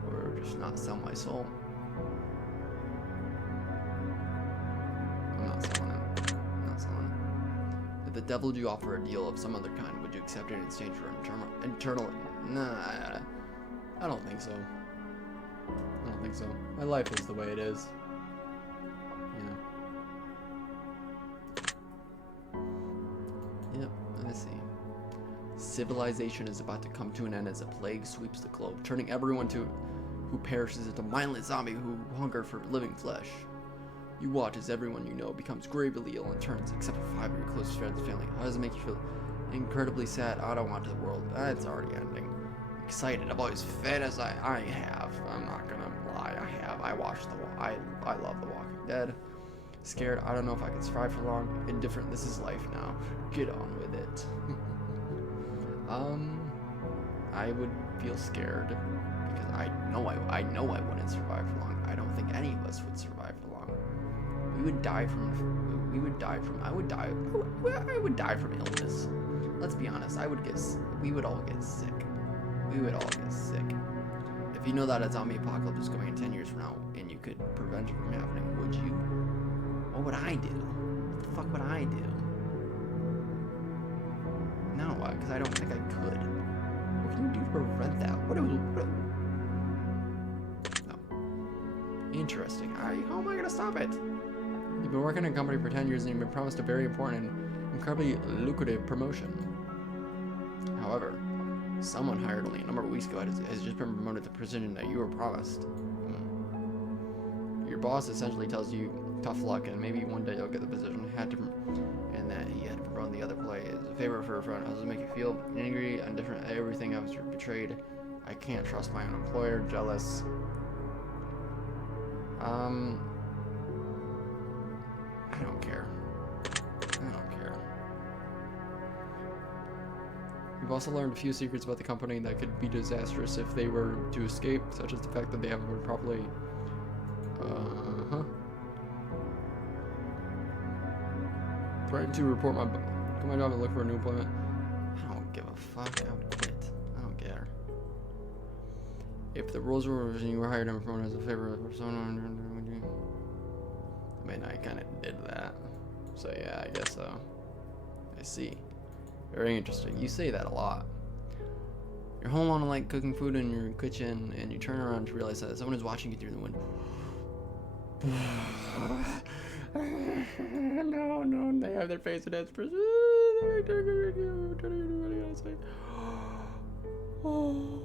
Or just not sell my soul. I'm not selling it. If the devil do offer a deal of some other kind, would you accept it in exchange for internal? Nah, I don't think so. My life is the way it is. Yep, let's see. Civilization is about to come to an end as a plague sweeps the globe, turning everyone who perishes into mindless zombies who hunger for living flesh. You watch as everyone you know becomes gravely ill and turns, except for 5 of your closest friends and family. How does it make you feel? Incredibly sad. I don't want the world. It's already ending. Excited. I've always fed as I have. I'm not gonna lie. I watched I love The Walking Dead. Scared. I don't know if I can survive for long. Indifferent. This is life now. Get on with it. I would feel scared because I know I wouldn't survive for long. I don't think any of us would survive for long. I would die from illness. Let's be honest. We would all get sick. If you know that a zombie apocalypse is coming in 10 years from now and you could prevent it from happening, would you? What would I do? What the fuck would I do? No, because I don't think I could. What can you do to prevent that? No. Interesting. How am I gonna stop it? You've been working in a company for 10 years and you've been promised a very important and incredibly lucrative promotion. However, someone hired only a number of weeks ago has just been promoted to the position that you were promised. Your boss essentially tells you tough luck and maybe one day you'll get the position and that he had to promote the other play as a favor for a friend. How does it make you feel? Angry, indifferent, everything. I was betrayed. I can't trust my own employer. Jealous. I don't care. We've also learned a few secrets about the company that could be disastrous if they were to escape, such as the fact that they haven't been properly threatened to report my job and look for a new employment. I don't give a fuck. I would quit. I don't care. If the rules were reversed and you were hired and promoted as a favor of someone, would you? I mean, I kind of did that. So yeah, I guess so. I see. Very interesting. You say that a lot. You're home on like cooking food in your kitchen, and you turn around to realize that someone is watching you through the window. No, they have their face in expression. Oh.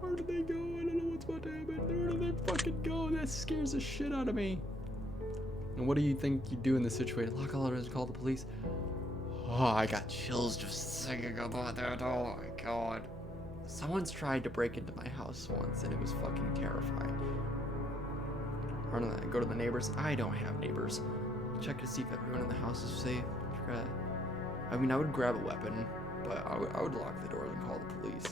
Where did they go? I don't know what's about to happen. Where did they fucking go? That scares the shit out of me. And what do you think you do in this situation? Lock all doors and call the police? Oh, I got chills just thinking about that. Oh my god. Someone's tried to break into my house once and it was fucking terrifying. Go to the neighbors. I don't have neighbors. Check to see if everyone in the house is safe. I mean, I would grab a weapon, but I would lock the doors and call the police.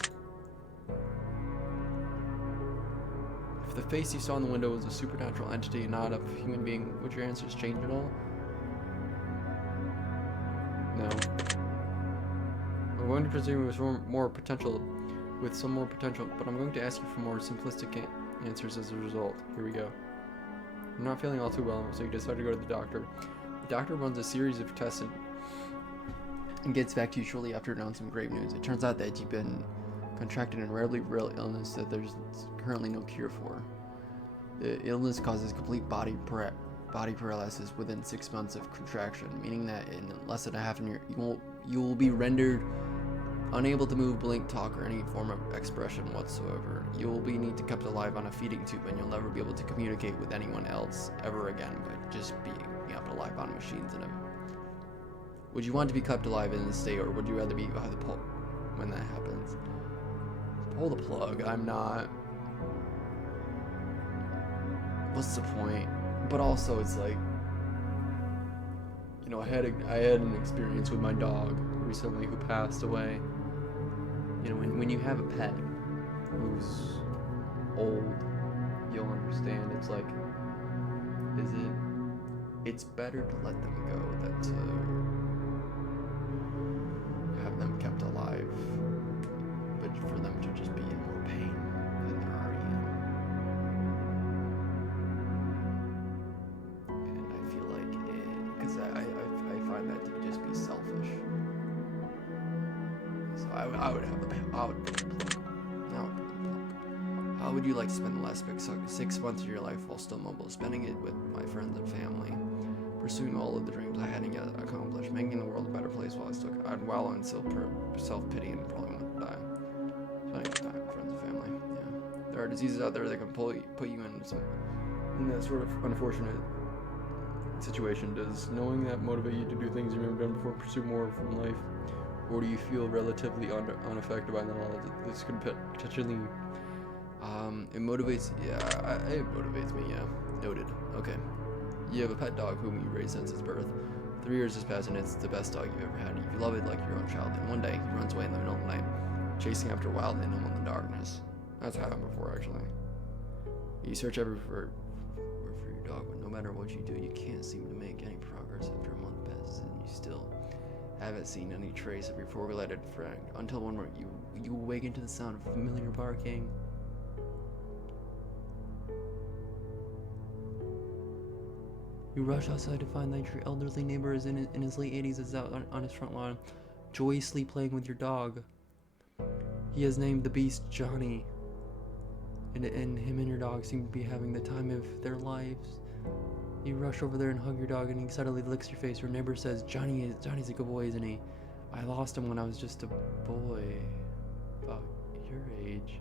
If the face you saw in the window was a supernatural entity and not a human being, would your answers change at all? No. I'm going to presume with some more potential, but I'm going to ask you for more simplistic answers as a result. Here we go. I'm not feeling all too well, so you decide to go to the doctor. The doctor runs a series of tests and gets back to you shortly after announcing grave news. It turns out that you've been contracted a rarely real illness that there's currently no cure for. The illness causes complete body paralysis within 6 months of contraction, meaning that in less than a half a year, you will be rendered unable to move, blink, talk, or any form of expression whatsoever. You will be need to kept alive on a feeding tube, and you'll never be able to communicate with anyone else ever again, but just being kept alive on machines. Would you want to be kept alive in this state, or would you rather be by the pull when that happens? Pull the plug. I'm not. What's the point? But also, it's like, you know, I had an experience with my dog recently who passed away. You know, when you have a pet who's old, you'll understand. It's like, it's better to let them go than to have them kept alive, but for them to just be in more pain than they're already in. And I feel like because I find that to just be selfish. So I would have the pet. I would pull the plug. How would you like to spend the last 6 months of your life while still mobile, spending it with my friends and family, pursuing all of the dreams I hadn't yet accomplished, making the world a better place while I still could? I'd wallow in self-pity and probably want to die. Spending time with friends and family, yeah. There are diseases out there that can put you in that sort of unfortunate situation. Does knowing that motivate you to do things you've never done before, pursue more from life? Or do you feel relatively unaffected by the knowledge that this could potentially... it motivates... Yeah, it motivates me, yeah. Noted. Okay. You have a pet dog whom you raised since its birth. 3 years has passed and it's the best dog you've ever had. You love it like your own child. And one day, he runs away in the middle of the night, chasing after a wild animal in the darkness. That's happened before, actually. You search everywhere for your dog, but no matter what you do, you can't seem to make any progress. After a month passes and you still haven't seen any trace of your four-legged friend, until one morning you awaken to the sound of familiar barking. You rush outside to find that your elderly neighbor is in his late 80s, is out on his front lawn, joyously playing with your dog. He has named the beast Johnny, and him and your dog seem to be having the time of their lives. You rush over there and hug your dog, and he suddenly licks your face. Your neighbor says, Johnny's a good boy, isn't he? I lost him when I was just a boy, about your age.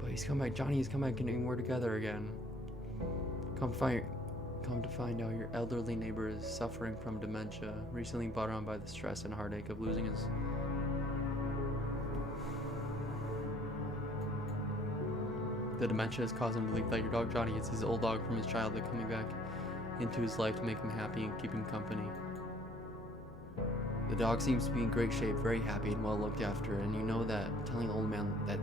But he's come back. Johnny has come back, and we're together again. Come to find out your elderly neighbor is suffering from dementia, recently brought on by the stress and heartache of losing his... The dementia has caused him to believe that your dog Johnny is his old dog from his childhood coming back into his life to make him happy and keep him company. The dog seems to be in great shape, very happy and well looked after, and you know that telling the old man that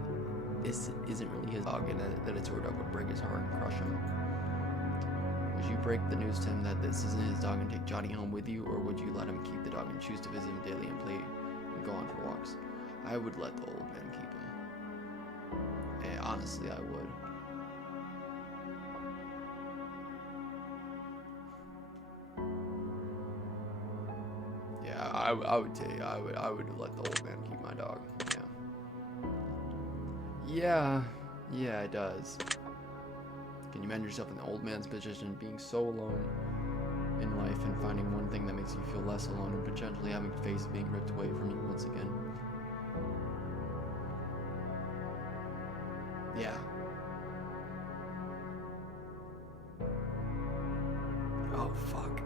this isn't really his dog and that it's your dog would break his heart and crush him. Would you break the news to him that this isn't his dog and take Johnny home with you, or would you let him keep the dog and choose to visit him daily and play and go on for walks? I would let the old man keep him. And honestly, I would. Yeah, I would tell you, I would let the old man keep my dog. Yeah, it does. Can you imagine yourself in the old man's position, being so alone in life and finding one thing that makes you feel less alone and potentially having to face being ripped away from you once again? Yeah. Oh, fuck.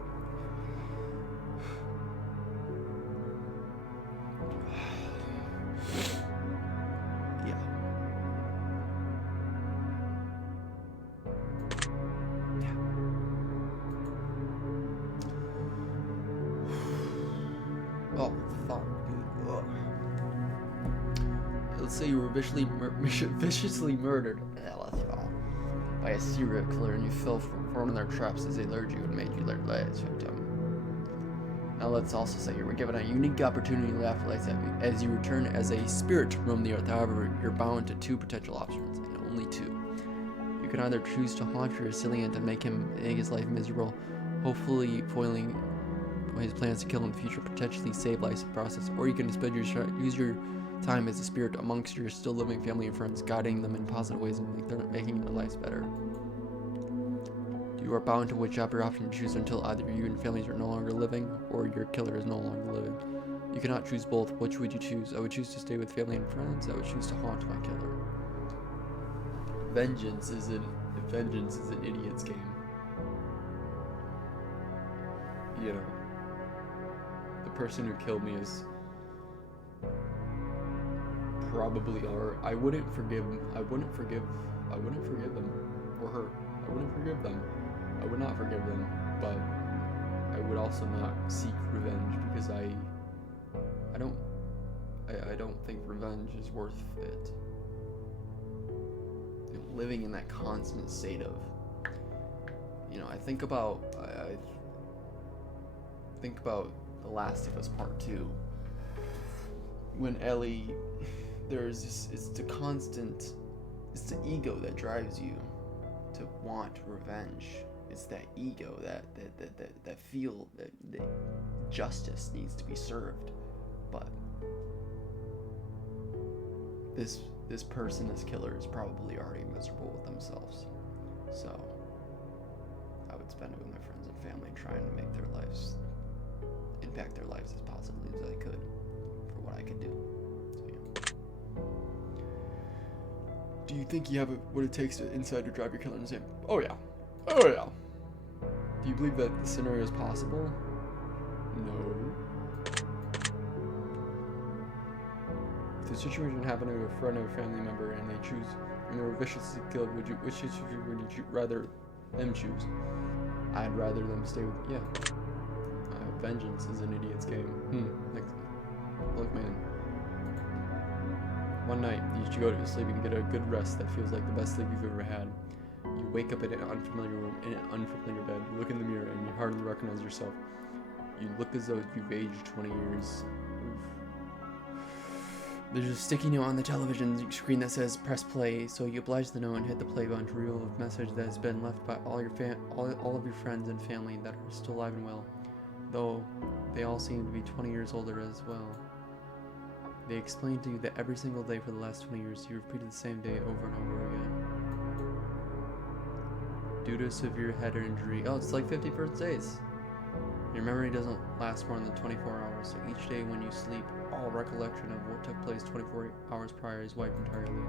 Oh, fuck, dude. Ugh. Let's say you were viciously murdered by a serial killer and you fell for one of their traps as they lured you and made you their last victim. Now let's also say you were given a unique opportunity in the afterlife as you return as a spirit to roam the earth. However, you're bound to two potential options, and only two. You can either choose to haunt your assailant and make his life miserable, hopefully foiling his plans to kill him in the future, potentially save lives in the process, or you can use your time as a spirit amongst your still living family and friends, guiding them in positive ways and making their lives better. You are bound to whichever option you choose until either you and families are no longer living, or your killer is no longer living. You cannot choose both. Which would you choose? I would choose to stay with family and friends. I would choose to haunt my killer. Vengeance is an idiot's game. You know, the person who killed me is probably I wouldn't forgive them or her. I wouldn't forgive them. I would not forgive them, but I would also not seek revenge because I don't think revenge is worth it. You know, living in that constant state of, you know, I think about The Last of Us Part 2. When Ellie, it's the ego that drives you to want revenge. It's that ego that feel that justice needs to be served. But this person, this killer, is probably already miserable with themselves. So I would spend it with my friends and family, trying to make their lives, impact their lives as positively as I could for what I could do. So, yeah. Do you think you have what it takes to inside to drive your killer insane? Oh yeah. Do you believe that the scenario is possible? No. If the situation happened to a friend or a family member and they were viciously killed, which situation would you rather them choose? I'd rather them stay with, vengeance is an idiot's game. Look, man. One night, you should go to sleep and get a good rest that feels like the best sleep you've ever had. You wake up in an unfamiliar room, in an unfamiliar bed. You look in the mirror and you hardly recognize yourself. You look as though you've aged 20 years. There's a sticky note on the television screen that says press play, so you oblige the note and hit the play button to reveal a message that has been left by all of your friends and family that are still alive and well, though they all seem to be 20 years older as well. They explain to you that every single day for the last 20 years, you repeated the same day over and over again. Due to a severe head injury, it's like 50 first days. Your memory doesn't last more than 24 hours, so each day when you sleep, all recollection of what took place 24 hours prior is wiped entirely.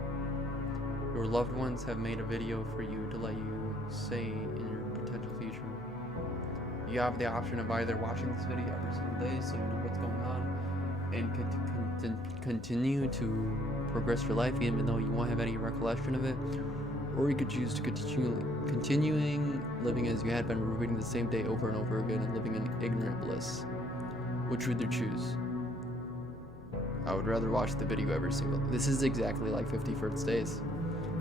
Your loved ones have made a video for you to let you say in your potential future. You have the option of either watching this video every single day so you know what's going on and continue to progress your life even though you won't have any recollection of it, or you could choose to continuing living as you had been, repeating the same day over and over again and living in ignorant bliss. Which would you choose? I would rather watch the video every single. This is exactly like 50 First Dates.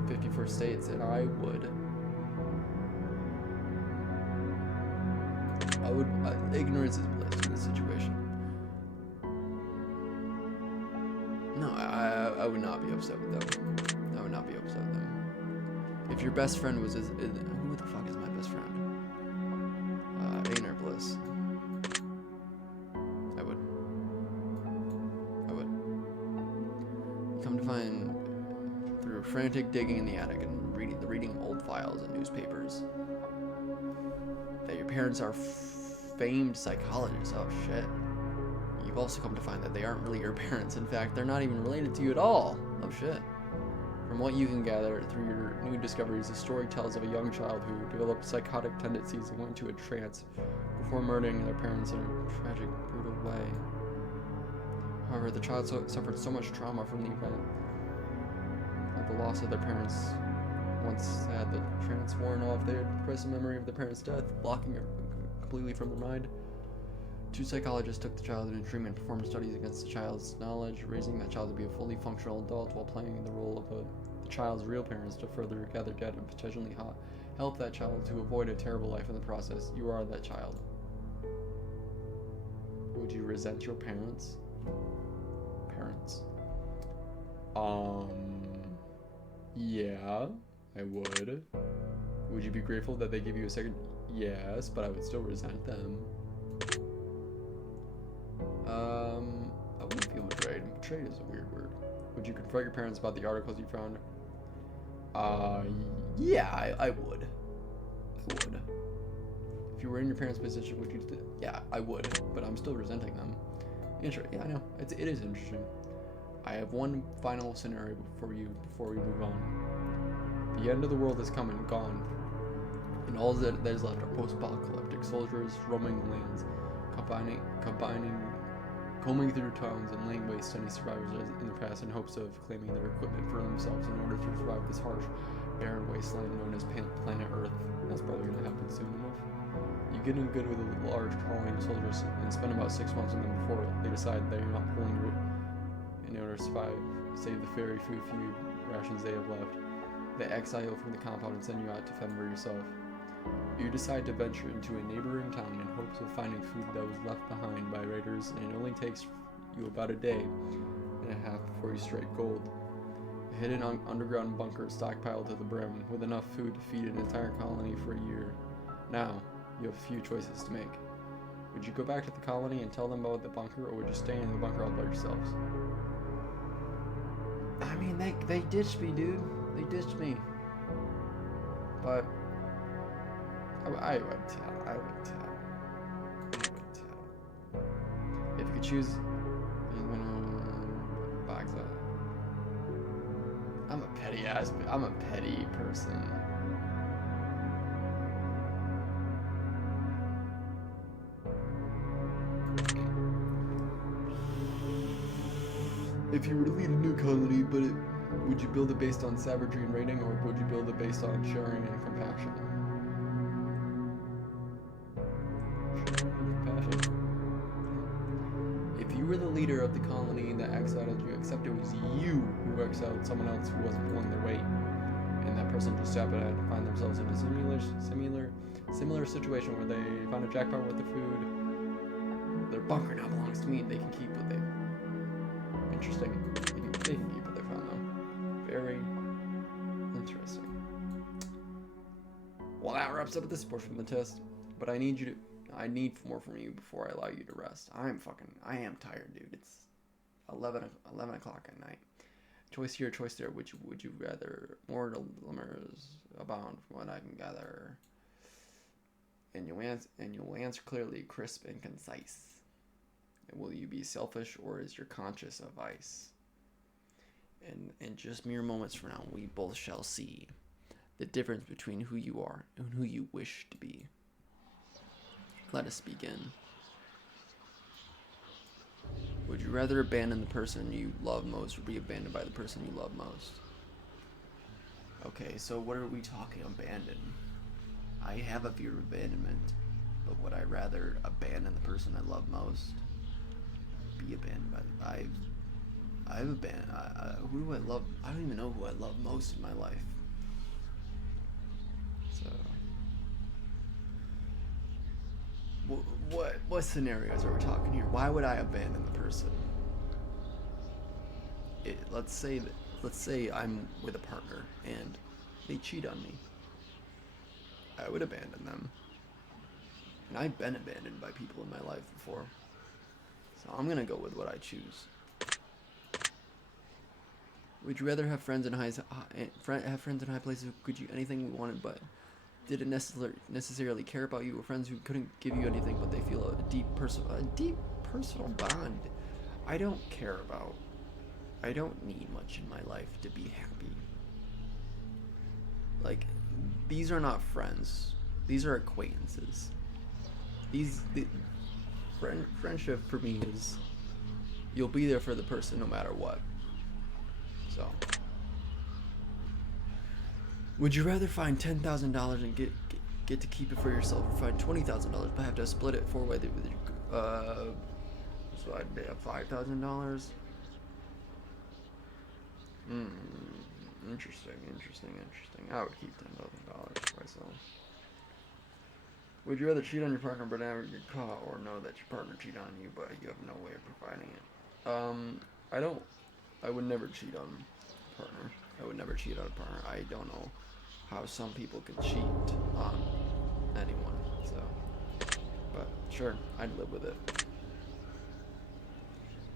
50 First Dates, and I would Ignorance is bliss in this situation. No, I would not be upset with them. I would not be upset with them. If your best friend was who the fuck is my best friend? Ain or Bliss? I would. Come to find, through frantic digging in the attic and reading old files and newspapers, that your parents are famed psychologists. Oh shit. You've also come to find that they aren't really your parents. In fact, they're not even related to you at all. Oh shit. From what you can gather through your new discoveries, the story tells of a young child who developed psychotic tendencies and went into a trance before murdering their parents in a tragic, brutal way. However, the child suffered so much trauma from the event that the loss of their parents once had the trance worn off. They had present memory of their parents' death, blocking it completely from their mind. Two psychologists took the child into treatment, performed studies against the child's knowledge, raising that child to be a fully functional adult while playing the role of the child's real parents to further gather data and potentially help that child to avoid a terrible life in the process. You are that child. Would you resent your parents? Yeah, I would. Would you be grateful that they give you a second? Yes, but I would still resent them. I wouldn't feel betrayed. Betrayed is a weird word. Would you confront your parents about the articles you found? Yeah, I would. If you were in your parents' position, would you? Yeah, I would, but I'm still resenting them. Yeah, I know. It is interesting. I have one final scenario for you before we move on. The end of the world has come and gone, and all that is left are post-apocalyptic soldiers roaming the lands, combing through towns and laying waste to any survivors in the past in hopes of claiming their equipment for themselves in order to survive this harsh, barren wasteland known as planet Earth. That's probably going to happen soon enough. You get in good with a large colony of soldiers and spend about 6 months with them before they decide that you're not pulling your in order to survive, save the very few rations they have left. They exile you from the compound and send you out to fend for yourself. You decide to venture into a neighboring town in hopes of finding food that was left behind by raiders, and it only takes you about a day and a half before you strike gold. A hidden underground bunker stockpiled to the brim with enough food to feed an entire colony for a year. Now, you have a few choices to make. Would you go back to the colony and tell them about the bunker, or would you stay in the bunker all by yourselves? I mean, they ditched me, dude. They ditched me. But I would tell. If you could choose, I'm a petty person. If you were to lead a new colony, would you build it based on savagery and raiding, or would you build it based on sharing and compassion? If you were the leader of the colony that exiled you, except it was you who exiled someone else who wasn't pulling their weight, and that person just happened to find themselves in a similar situation where they found a jackpot worth of food, their bunker now belongs to me, they can keep what they... Interesting. They can keep what they found, though. Very interesting. Well, that wraps up this portion of the test, but I need more from you before I allow you to rest. I am tired, dude. It's 11 o'clock at night. Choice here, choice there. Would you rather more glimmers abound from what I can gather? And you'll answer clearly, crisp and concise. Will you be selfish, or is your conscience a vice? And in just mere moments from now, we both shall see the difference between who you are and who you wish to be. Let us begin. Would you rather abandon the person you love most, or be abandoned by the person you love most? Okay, so what are we talking abandon? I have a fear of abandonment, but would I rather abandon the person I love most? Be abandoned by I've abandoned who do I love? I don't even know who I love most in my life. So what scenarios are we talking here? Why would I abandon the person? Let's say I'm with a partner and they cheat on me. I would abandon them. And I've been abandoned by people in my life before. So I'm gonna go with what I choose. Would you rather have friends in high places who could you anything you wanted but didn't necessarily care about you, or friends who couldn't give you anything but they feel a deep personal bond I don't care about? I don't need much in my life to be happy. Like, these are not friends. These are acquaintances. Friendship for me is you'll be there for the person no matter what. So, would you rather find $10,000 and get to keep it for yourself, or find $20,000 but have to split it four-way with your so I'd have $5,000? Interesting. I would keep $10,000 for myself. Would you rather cheat on your partner but never get caught, or know that your partner cheated on you but you have no way of providing it? I would never cheat on a partner. I don't know how some people can cheat on anyone, so. But sure, I'd live with it.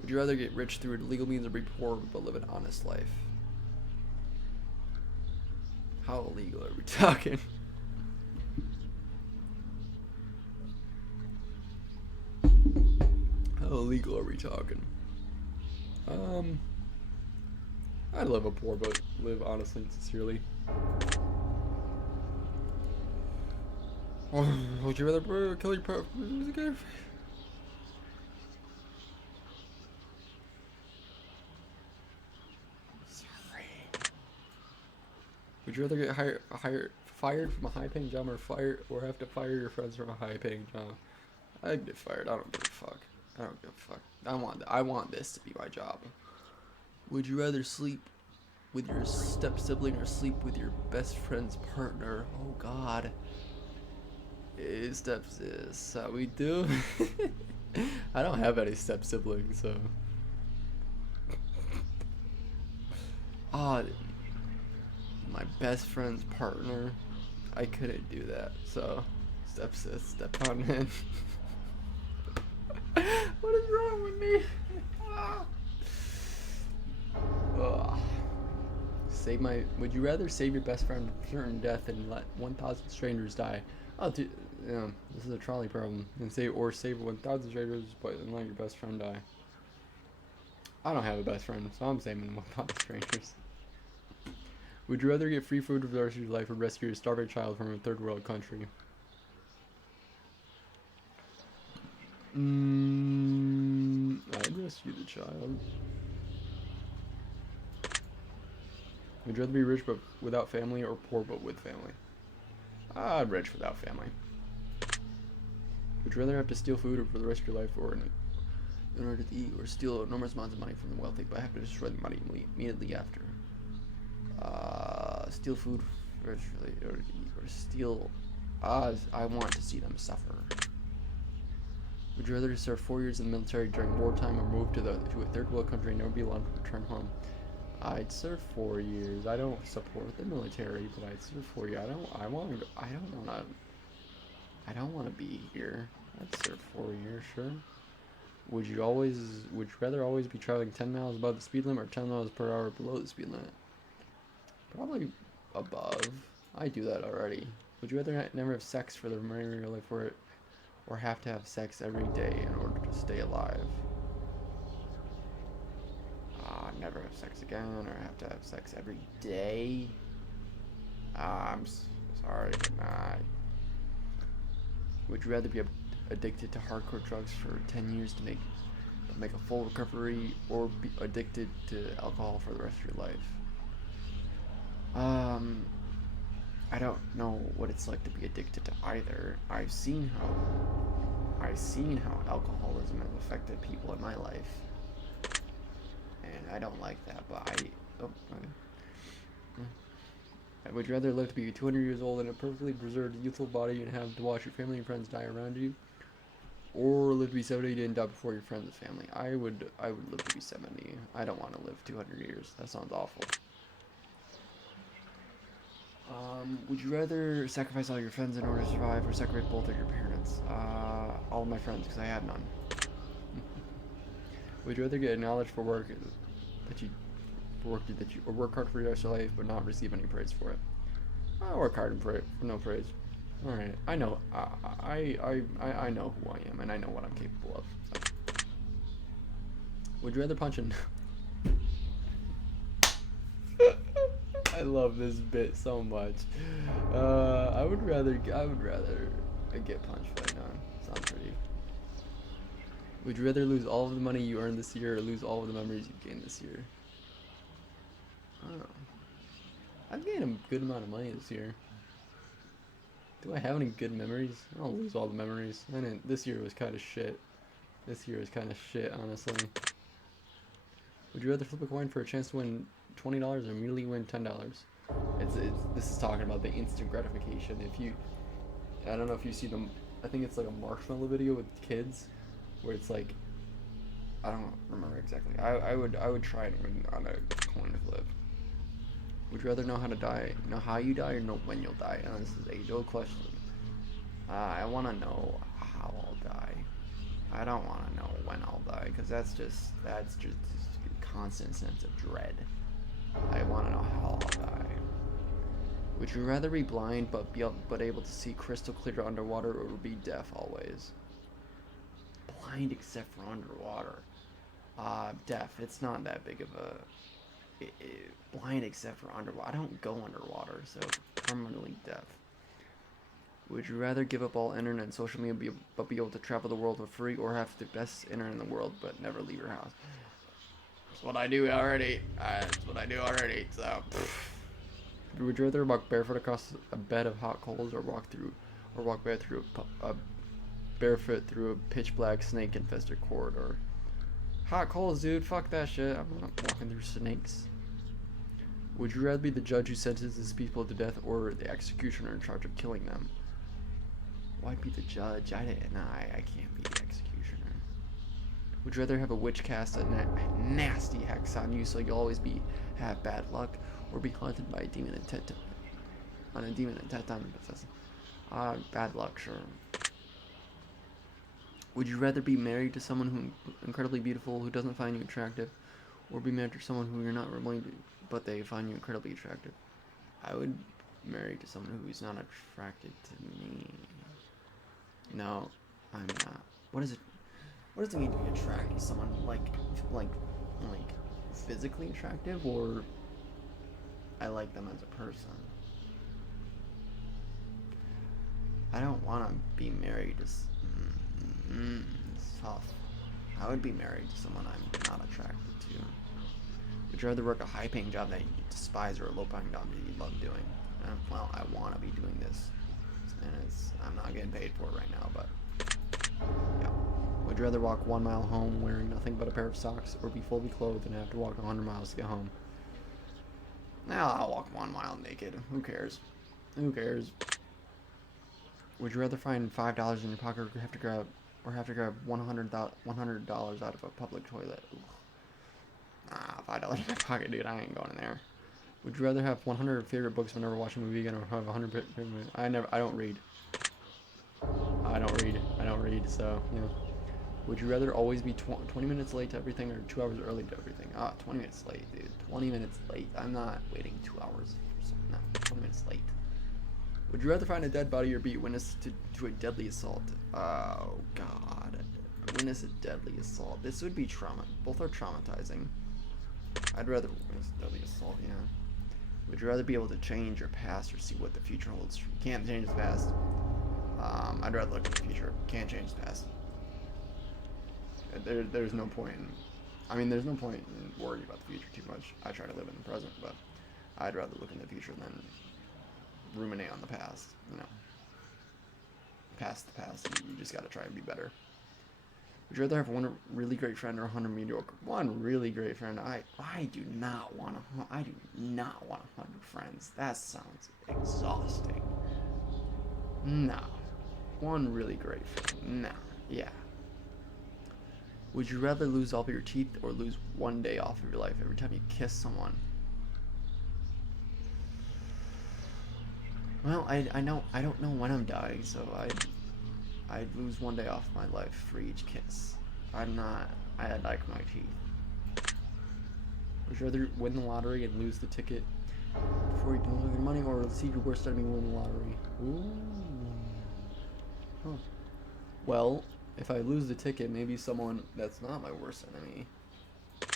Would you rather get rich through illegal means, or be poor but live an honest life? How illegal are we talking? How illegal are we talking? I'd live a poor but live honestly and sincerely. Would you rather kill your partner? Would you rather get fired from a high-paying job, or have to fire your friends from a high-paying job? I'd get fired. I don't give a fuck. I want this to be my job. Would you rather sleep with your step-sibling or sleep with your best friend's partner? Oh God. Steps is how we do. I don't have any step-siblings, so. My best friend's partner, I couldn't do that, so step on in. What is wrong with me? Would you rather save your best friend from certain death and let 1,000 strangers die? Oh, dude, this is a trolley problem. And save 1,000 strangers, but and let your best friend die. I don't have a best friend, so I'm saving 1,000 strangers. Would you rather get free food for the rest of your life, or rescue a starving child from a third world country? I'd rescue the child. Would you rather be rich but without family, or poor but with family? Rich without family. Would you rather have to steal food for the rest of your life, or in order to eat, or steal enormous amounts of money from the wealthy but have to destroy the money immediately after? Steal food for in order to eat, or steal. I want to see them suffer. Would you rather serve 4 years in the military during wartime, or move to a third world country and never be allowed to return home? I'd serve 4 years. I don't support the military, but I'd serve 4 years. I don't want to be here. I'd serve 4 years, sure. Would you rather always be traveling 10 miles above the speed limit, or 10 miles per hour below the speed limit? Probably above. I do that already. Would you rather never have sex for the remainder of your life, or have to have sex every day in order to stay alive? Never have sex again, or have to have sex every day? I'm sorry, but nah. Would you rather be addicted to hardcore drugs for 10 years to make a full recovery, or be addicted to alcohol for the rest of your life? I don't know what it's like to be addicted to either. I've seen how alcoholism has affected people in my life, and I don't like that. But would you rather live to be 200 years old in a perfectly preserved youthful body and have to watch your family and friends die around you, Or live to be 70 and die before your friends and family. I would live to be 70. I don't want to live 200 years. That sounds awful. Would you rather sacrifice all your friends in order to survive, or sacrifice both of your parents? All of my friends, because I have none. Would you rather get acknowledged for work that you or work hard for your rest of your life but not receive any praise for it? I work hard and for no praise. All right, I know. I know who I am, and I know what I'm capable of. So. Would you rather punch an? I love this bit so much. I would rather get punched right now. Sounds pretty. Would you rather lose all of the money you earned this year, or lose all of the memories you've gained this year? Oh, I've gained a good amount of money this year. Do I have any good memories? I'll lose all the memories. This year was kind of shit. Honestly. Would you rather flip a coin for a chance to win $20 or immediately win $10? This is talking about the instant gratification. I don't know if you see them. I think it's like a marshmallow video with kids, where it's like, I don't remember exactly. I would try and win on a coin flip. Would you rather know how you die, or know when you'll die? This is an age-old question. I want to know how I'll die. I don't want to know when I'll die, because that's just a constant sense of dread. I want to know how I'll die. Would you rather be blind but able to see crystal clear underwater, or be deaf always? Blind except for underwater. Deaf. It's not that big of a. Blind except for underwater. I don't go underwater, so permanently deaf. Would you rather give up all internet and social media but be able to travel the world for free, or have the best internet in the world but never leave your house? That's what I do already. So. Would you rather walk barefoot across a bed of hot coals, or walk barefoot through a pitch black snake infested corridor? Hot coals, dude. Fuck that shit. I'm not walking through snakes. Would you rather be the judge who sentences people to death, or the executioner in charge of killing them? Why be the judge? I can't be the executioner. Would you rather have a witch cast a nasty hex on you so you'll always have bad luck, or be haunted by a demon intent on bad luck, sure. Would you rather be married to someone who's incredibly beautiful who doesn't find you attractive, or be married to someone who you're not really, but they find you incredibly attractive? I would marry to someone who's not attracted to me. No, I'm not. What does it mean to be attracted to someone? Like physically attractive, or I like them as a person? I don't want to be married to. It's tough. I would be married to someone I'm not attracted to. Would you rather work a high-paying job that you despise, or a low-paying job that you love doing? Well, I want to be doing this, and I'm not getting paid for it right now, but yeah. Would you rather walk 1 mile home wearing nothing but a pair of socks, or be fully clothed and have to walk 100 miles to get home? Now I'll walk 1 mile naked. Who cares? Would you rather find $5 in your pocket, or have to grab $100 out of a public toilet? $5 in my pocket, dude. I ain't going in there. Would you rather have 100 favorite books but never watch a movie again, or have 100 favorite movies? I don't read. So yeah. Would you rather always be 20 minutes late to everything, or 2 hours early to everything? 20 minutes late, dude. 20 minutes late. I'm not waiting 2 hours. No, 20 minutes late. Would you rather find a dead body, or be witness to a deadly assault? Oh, God. Witness a deadly assault. This would be trauma. Both are traumatizing. I'd rather witness a deadly assault, yeah. Would you rather be able to change your past, or see what the future holds? You can't change the past. I'd rather look at the future. Can't change the past. There's no point there's no point in worrying about the future too much. I try to live in the present, but I'd rather look in the future than ruminate on the past, Past the past, you just gotta try and be better. Would you rather have one really great friend, or 100 mediocre? One really great friend. I do not want 100 friends. That sounds exhausting. No. One really great friend. No. Yeah. Would you rather lose all of your teeth or lose one day off of your life every time you kiss someone? Well, I know I don't know when I'm dying, so I'd lose one day off my life for each kiss. I'm not. I like my teeth. Would you rather win the lottery and lose the ticket before you can lose your money, or see your worst enemy win the lottery? Ooh. Huh. Well, if I lose the ticket, maybe someone that's not my worst enemy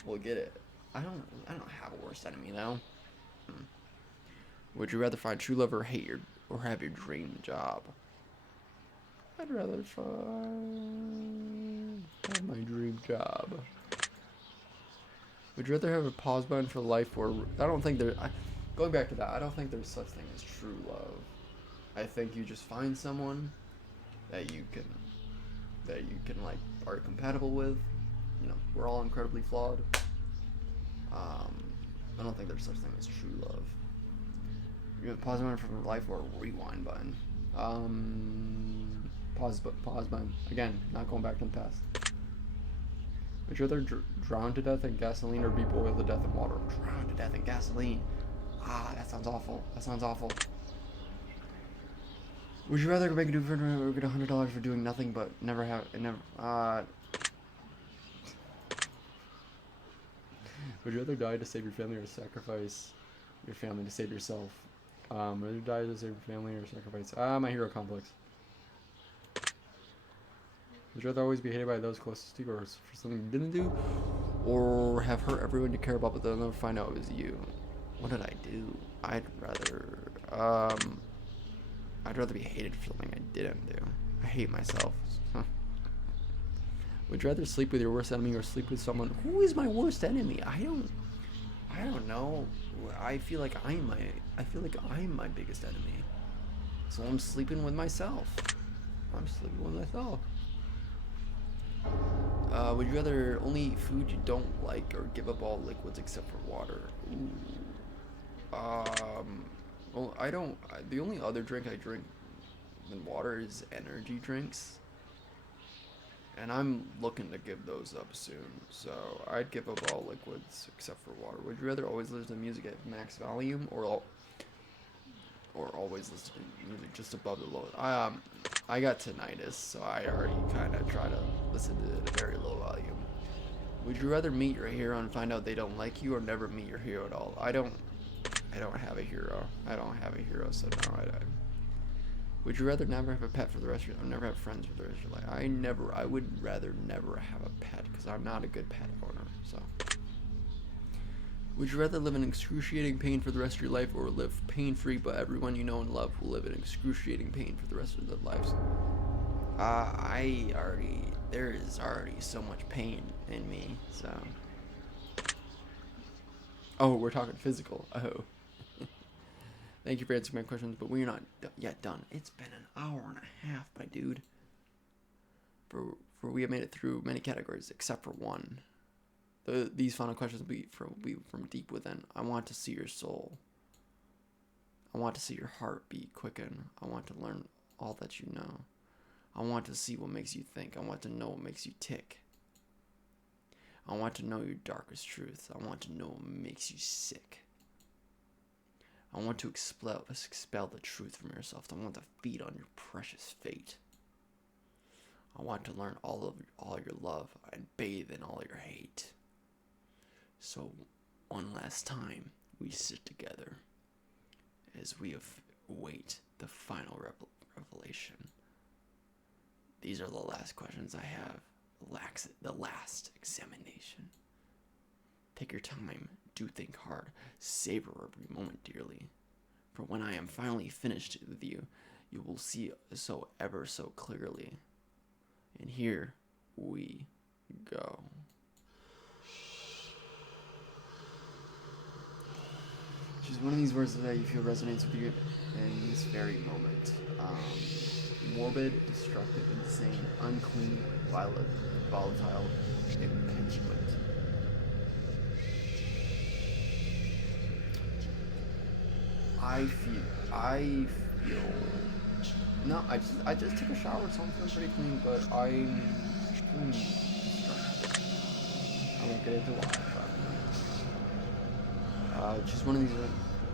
will get it. I don't have a worst enemy though. Would you rather find true love or have your dream job? I'd rather have my dream job. Would you rather have a pause button for life or I don't think going back to that, I don't think there's such thing as true love. I think you just find someone that you can like are compatible with. You know, we're all incredibly flawed. I don't think there's such thing as true love. You have a pause button for life or a rewind button. Pause button. Again, not going back to the past. Would you rather drown to death in gasoline or be boiled to death in water? Drown to death in gasoline. Ah, that sounds awful. Would you rather make a new friend or get $100 for doing nothing but never? Would you rather die to save your family or sacrifice your family to save yourself? Rather die to save your family or sacrifice? My hero complex. Would you rather always be hated by those closest to you, or for something you didn't do, or have hurt everyone you care about, but they'll never find out it was you? What did I do? I'd rather be hated for something I didn't do. I hate myself. Would you rather sleep with your worst enemy or sleep with someone who is my worst enemy? I don't know. I feel like I'm my biggest enemy. So I'm sleeping with myself. Would you rather only eat food you don't like or give up all liquids except for water? Ooh. Well, the only other drink I drink than water is energy drinks. And I'm looking to give those up soon, so I'd give up all liquids except for water. Would you rather always listen to music at max volume or always listen to music just above the low? I got tinnitus, so I already kind of try to listen to it at a very low volume. Would you rather meet your hero and find out they don't like you, or never meet your hero at all? I don't have a hero. So no, Would you rather never have a pet for the rest of your life, or never have friends for the rest of your life? I would rather never have a pet, because I'm not a good pet owner, so. Would you rather live in excruciating pain for the rest of your life, or live pain-free, but everyone you know and love will live in excruciating pain for the rest of their lives? There is already so much pain in me, so. Oh, we're talking physical. Oh. Thank you for answering my questions, but we're not yet done. It's been an hour and a half, my dude. For we have made it through many categories, except for one. These final questions will be from deep within. I want to see your soul. I want to see your heartbeat quicken. I want to learn all that you know. I want to see what makes you think. I want to know what makes you tick. I want to know your darkest truth. I want to know what makes you sick. I want to expel the truth from yourself. I want to feed on your precious fate. I want to learn all your love and bathe in all your hate. So, one last time, we sit together as we await the final revelation. These are the last questions I have. The last examination. Take your time. Do think hard. Savor every moment dearly. For when I am finally finished with you, you will see so ever so clearly. And here we go. Just one of these words that you feel resonates with you in this very moment. Morbid, destructive, insane, unclean, volatile, impetuous. I feel No, I just took a shower, so I'm feeling pretty clean, but I'm distracted. I won't get into why. But just one of these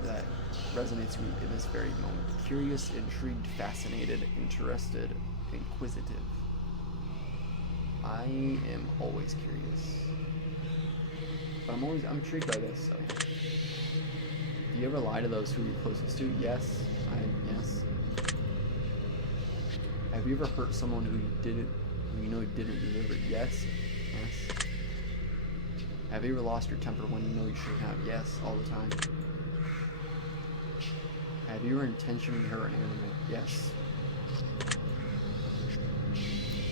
that resonates with me in this very moment. Curious, intrigued, fascinated, interested, inquisitive. I am always curious, but I'm intrigued by this. So, do you ever lie to those who you're closest to? Yes. Yes. Have you ever hurt someone who you know didn't deserve it? Yes. Yes. Have you ever lost your temper when you know you shouldn't have? Yes, all the time. Have you ever intentionally hurt an animal? Yes.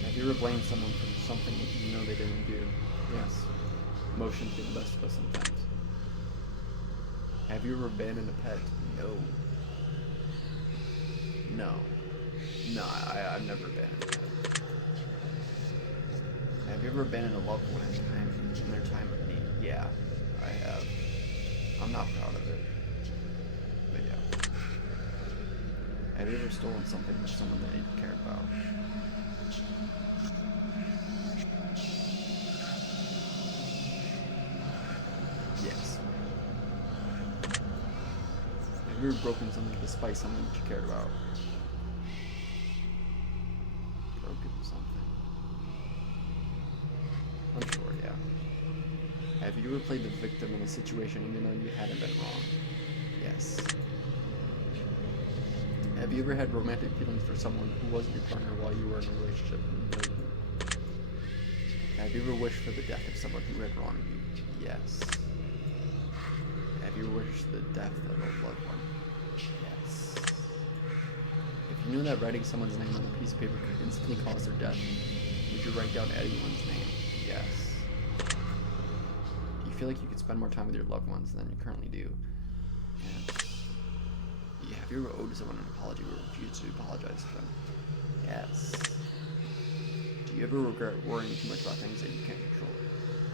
Have you ever blamed someone for something that you know they didn't do? Yes. Emotions get the best of us sometimes. Have you ever abandoned a pet? No. No, I've never abandoned a pet. Have you ever abandoned a loved one in their time of need? Yeah, I have. I'm not proud of it, but yeah. Have you ever stolen something from someone that you cared about? Yes. Have you ever broken something to spite someone that you cared about? Broken something. I'm sure, yeah. Have you ever played the victim in a situation even though you hadn't been wrong? Yes. Have you ever had romantic feelings for someone who wasn't your partner while you were in a relationship? No. Have you ever wished for the death of someone who had wronged you? Yes. Have you ever wished for the death of a loved one? Yes. If you knew that writing someone's name on a piece of paper could instantly cause their death, would you write down anyone's name? Yes. Do you feel like you could spend more time with your loved ones than you currently do? Yes. Yeah, have you ever owed someone an apology or refused to apologize to them? Yes. Do you ever regret worrying too much about things that you can't control?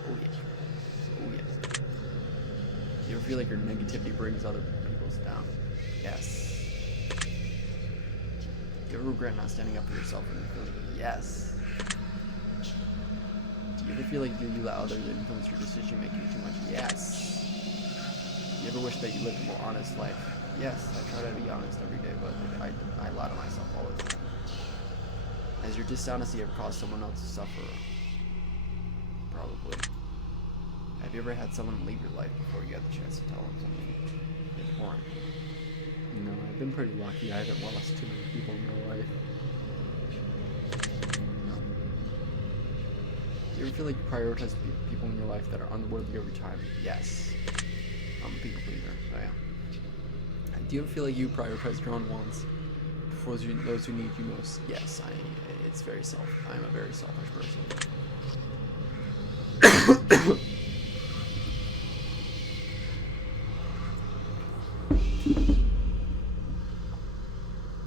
Oh yeah. Oh yeah. Do you ever feel like your negativity brings other people's down? Yes. Do you ever regret not standing up for yourself when you feel like yes? Do you ever feel like you allow others to influence your decision making too much? Yes. Do you ever wish that you lived a more honest life? Yes, I try to be honest every day, but I lie to myself all the time. Has your dishonesty ever caused someone else to suffer? Probably. Have you ever had someone leave your life before you had the chance to tell them something important? No, I've been pretty lucky. I haven't lost too many people in my life. Do you ever feel like you prioritize people in your life that are unworthy of your time? Yes. I'm a people pleaser, so yeah. Do you ever feel like you prioritize your own wants before those who need you most? Yes, it's I'm a very selfish person.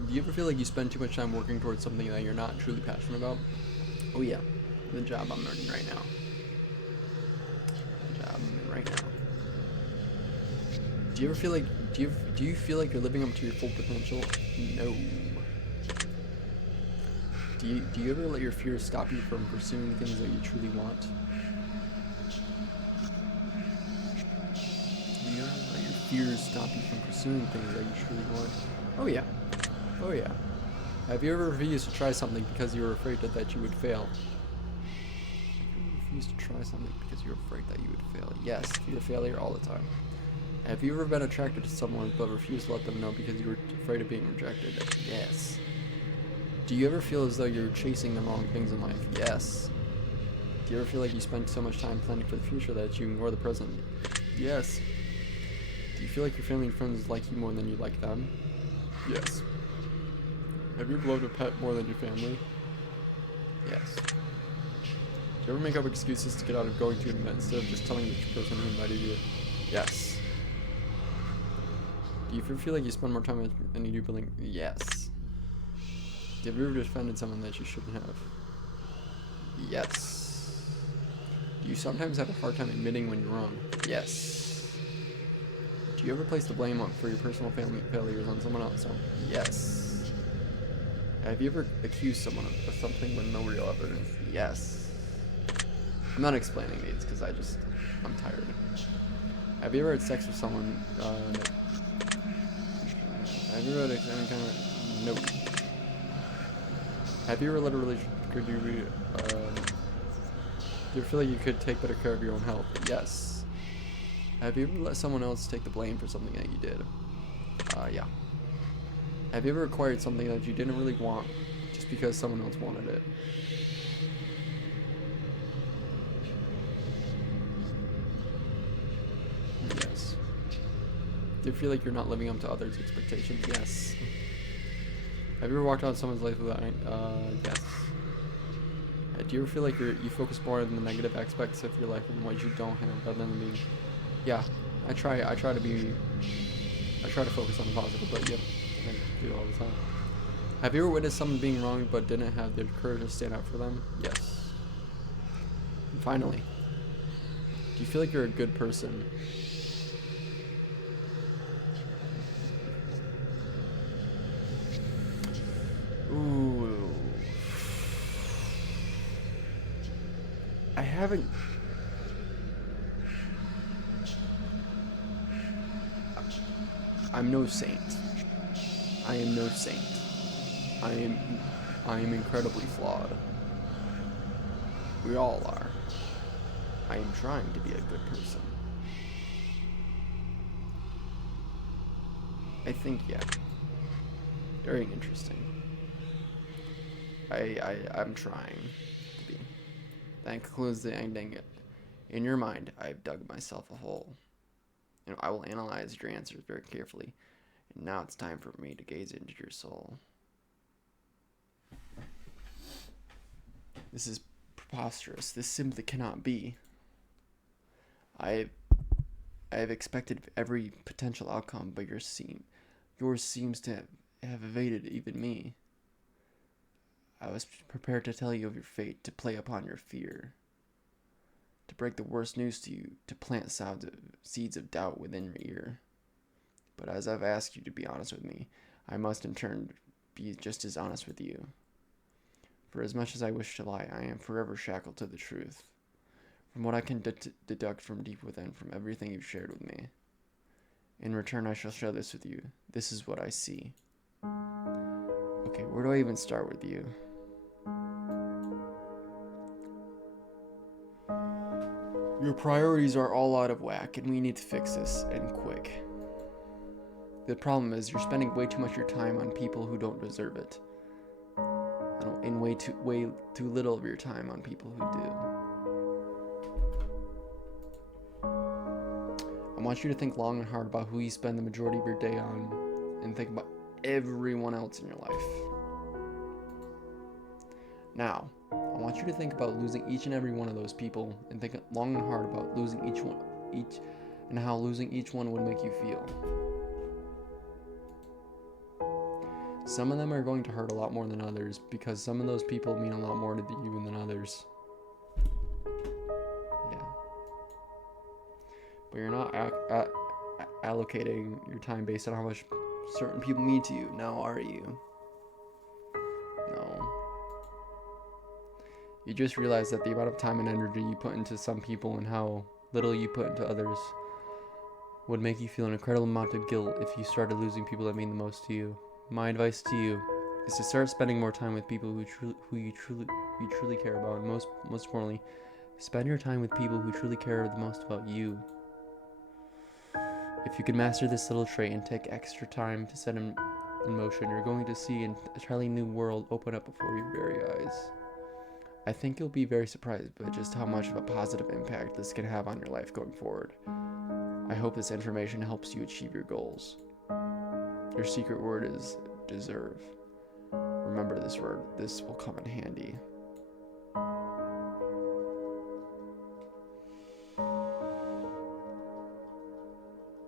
Do you ever feel like you spend too much time working towards something that you're not truly passionate about? Oh yeah, the job I'm in right now. Do you ever feel like do you feel like you're living up to your full potential? No. Do you ever let your fears stop you from pursuing things that you truly want? Do you ever let your fears stop you from pursuing things that you truly want? Oh yeah. Oh yeah. Have you ever refused to try something because you were afraid that you would fail? Have you ever refused to try something because you were afraid that you would fail? Yes, fear of failure all the time. Have you ever been attracted to someone but refused to let them know because you were afraid of being rejected? Yes. Do you ever feel as though you're chasing the wrong things in life? Yes. Do you ever feel like you spend so much time planning for the future that you ignore the present? Yes. Do you feel like your family and friends like you more than you like them? Yes. Have you ever loved a pet more than your family? Yes. Do you ever make up excuses to get out of going to an event instead of just telling the person who invited you? Yes. Do you ever feel like you spend more time than you do building? Yes. Do you ever defended someone that you shouldn't have? Yes. Do you sometimes have a hard time admitting when you're wrong? Yes. Do you ever place the blame for your personal family failures on someone else? Yes. Have you ever accused someone of something with no real evidence? Yes. I'm not explaining these because I'm tired. Have you ever had sex with someone? Have you ever had any kind of? Nope. Have you ever literally? Could you be? Do you feel like you could take better care of your own health? Yes. Have you ever let someone else take the blame for something that you did? Yeah. Have you ever acquired something that you didn't really want just because someone else wanted it? Yes. Do you feel like you're not living up to others' expectations? Yes. Have you ever walked out of someone's life without? Yes. Do you ever feel like you focus more on the negative aspects of your life and what you don't have rather than being? Yeah. I try to focus on the positive, but yeah, I do it all the time. Have you ever witnessed someone being wrong but didn't have the courage to stand up for them? Yes. And finally, do you feel like you're a good person? Ooh. I haven't. I'm no saint. I am no saint. I am incredibly flawed. We all are. I am trying to be a good person. I think, yeah. Very interesting. I'm trying to be. That concludes the ending. In your mind, I've dug myself a hole. And I will analyze your answers very carefully. And now it's time for me to gaze into your soul. This is preposterous. This simply cannot be. I have expected every potential outcome, but yours seems to have evaded even me. I was prepared to tell you of your fate, to play upon your fear, to break the worst news to you, to plant seeds of doubt within your ear. But as I've asked you to be honest with me, I must in turn be just as honest with you. For as much as I wish to lie, I am forever shackled to the truth. From what I can deduct from deep within, from everything you've shared with me. In return, I shall share this with you. This is what I see. Okay, where do I even start with you? Your priorities are all out of whack, and we need to fix this, and quick. The problem is you're spending way too much of your time on people who don't deserve it. And way too little of your time on people who do. I want you to think long and hard about who you spend the majority of your day on, and think about everyone else in your life. Now, I want you to think about losing each and every one of those people, and think long and hard about losing each and how losing each one would make you feel. Some of them are going to hurt a lot more than others, because some of those people mean a lot more to you than others. Yeah. But you're not allocating your time based on how much certain people mean to you, now are you? No. You just realize that the amount of time and energy you put into some people and how little you put into others would make you feel an incredible amount of guilt if you started losing people that mean the most to you. My advice to you is to start spending more time with people who you truly care about, and most importantly, spend your time with people who truly care the most about you. If you can master this little trait and take extra time to set in motion, you're going to see an entirely new world open up before your very eyes. I think you'll be very surprised by just how much of a positive impact this can have on your life going forward. I hope this information helps you achieve your goals. Your secret word is deserve. Remember this word. This will come in handy.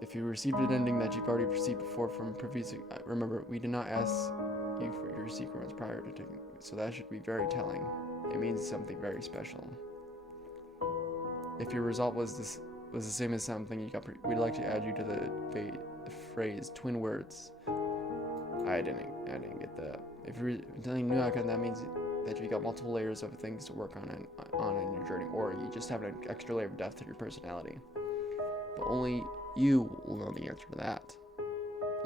If you received an ending that you've already received before from previous, remember, we did not ask you for your sequence prior to taking, so that should be very telling. It means something very special. If your result was the same as something you got, we'd like to add you to the phrase twin words. I didn't get that. If you're telling new icon, that means that you got multiple layers of things to work on in your journey, or you just have an extra layer of depth to your personality. But only you will know the answer to that.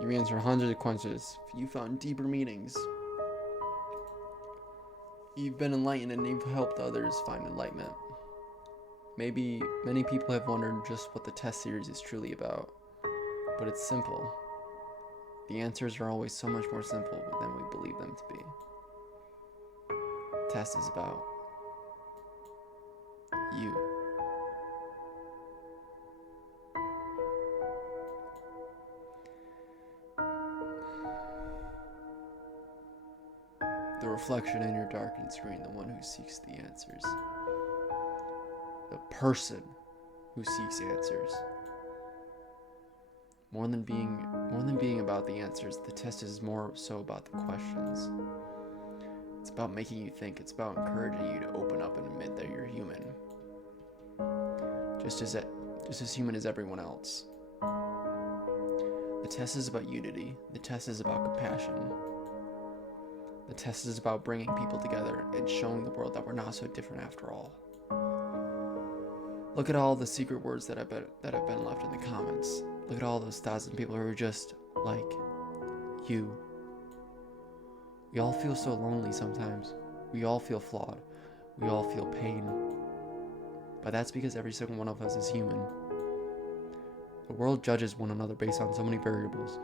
You answer hundreds of questions. You found deeper meanings. You've been enlightened and you've helped others find enlightenment. Maybe many people have wondered just what the test series is truly about, but it's simple. The answers are always so much more simple than we believe them to be. The test is about you. The reflection in your darkened screen, the one who seeks the answers. The person who seeks answers. More than being about the answers, the test is more so about the questions. It's about making you think. It's about encouraging you to open up and admit that you're human. Just as human as everyone else. The test is about unity. The test is about compassion. The test is about bringing people together and showing the world that we're not so different after all. Look at all the secret words that have been left in the comments. Look at all those 1,000 people who are just like you. We all feel so lonely sometimes. We all feel flawed. We all feel pain. But that's because every single one of us is human. The world judges one another based on so many variables,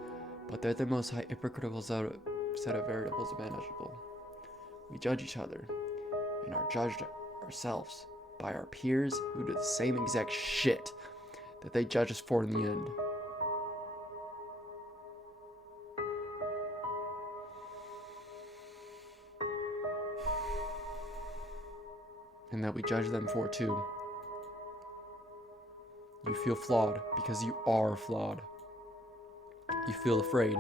but they're the most hypocritical set of variables imaginable. We judge each other and are judged ourselves by our peers who do the same exact shit that they judge us for in the end. And that we judge them for too. You feel flawed because you are flawed. You feel afraid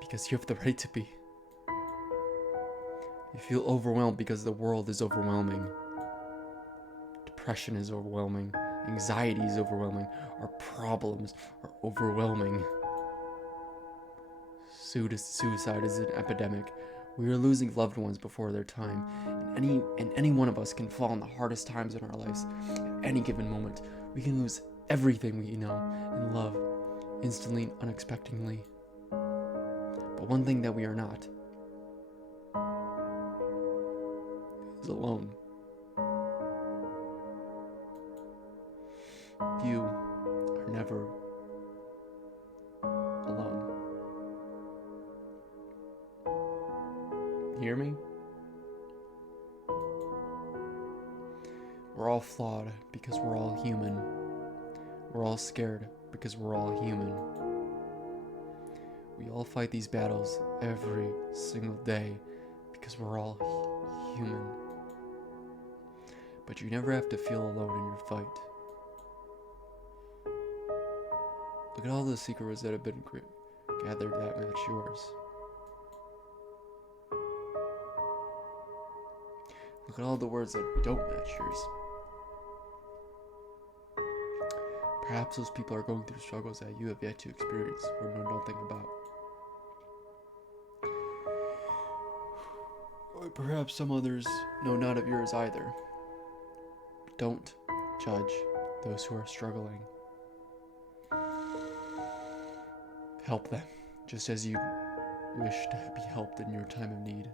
because you have the right to be. You feel overwhelmed because the world is overwhelming. Depression is overwhelming. Anxiety is overwhelming. Our problems are overwhelming. Suicide is an epidemic. We are losing loved ones before their time. And any one of us can fall in the hardest times in our lives at any given moment. We can lose everything we know and love instantly, unexpectedly. But one thing that we are not is alone. You are never alone. Hear me? We're all flawed because we're all human. We're all scared because we're all human. We all fight these battles every single day because we're all human. But you never have to feel alone in your fight. Look at all the secret words that have been gathered that match yours. Look at all the words that don't match yours. Perhaps those people are going through struggles that you have yet to experience or know nothing about. Or perhaps some others know not of yours either. Don't judge those who are struggling. Help them, just as you wish to be helped in your time of need.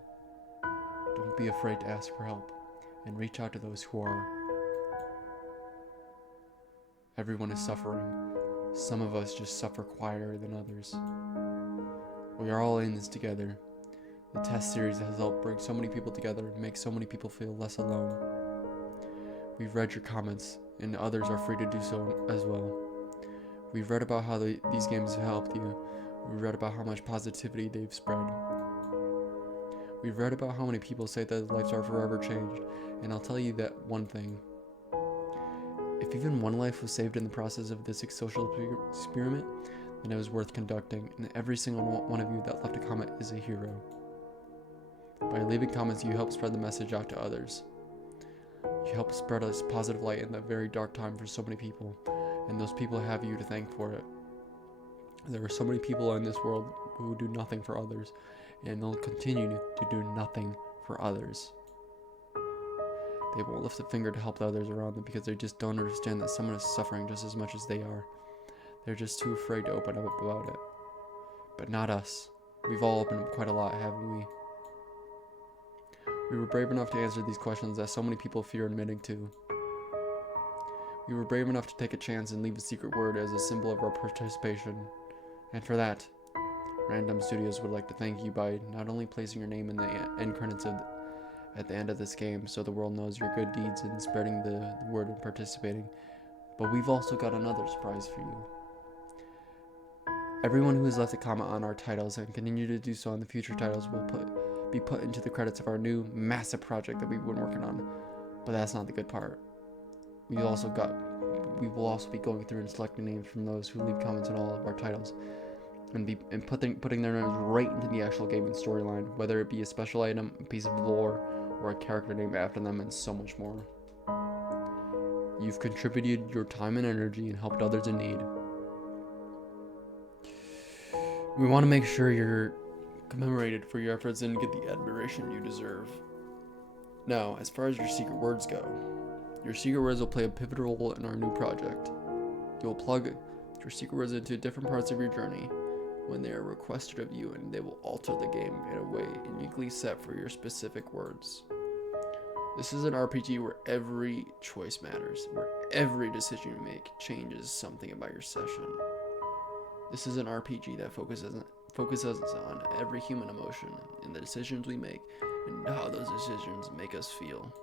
Don't be afraid to ask for help, and reach out to those who are. Everyone is suffering. Some of us just suffer quieter than others. We are all in this together. The test series has helped bring so many people together and make so many people feel less alone. We've read your comments, and others are free to do so as well. We've read about how these games have helped you. We've read about how much positivity they've spread. We've read about how many people say that their lives are forever changed, and I'll tell you that one thing. If even one life was saved in the process of this social experiment, then it was worth conducting, and every single one of you that left a comment is a hero. By leaving comments, you help spread the message out to others. You help spread a positive light in that very dark time for so many people, and those people have you to thank for it. There are so many people in this world who do nothing for others, and they'll continue to do nothing for others. They won't lift a finger to help the others around them because they just don't understand that someone is suffering just as much as they are. They're just too afraid to open up about it. But not us. We've all opened up quite a lot, haven't we? We were brave enough to answer these questions that so many people fear admitting to. We were brave enough to take a chance and leave a secret word as a symbol of our participation. And for that, Random Studios would like to thank you by not only placing your name in the end credits at the end of this game so the world knows your good deeds in spreading the word and participating, but we've also got another surprise for you. Everyone who has left a comment on our titles and continue to do so on the future titles will be put into the credits of our new massive project that we've been working on. But that's not the good part. We will also be going through and selecting names from those who leave comments on all of our titles and putting their names right into the actual gaming storyline, whether it be a special item, a piece of lore, or a character name after them, and so much more. You've contributed your time and energy and helped others in need. We want to make sure you're commemorated for your efforts and get the admiration you deserve. Now, as far as your secret words go, your secret words will play a pivotal role in our new project. You'll plug your secret words into different parts of your journey when they are requested of you, and they will alter the game in a way uniquely set for your specific words. This is an RPG where every choice matters, where every decision you make changes something about your session. This is an RPG that focuses on every human emotion and the decisions we make and how those decisions make us feel.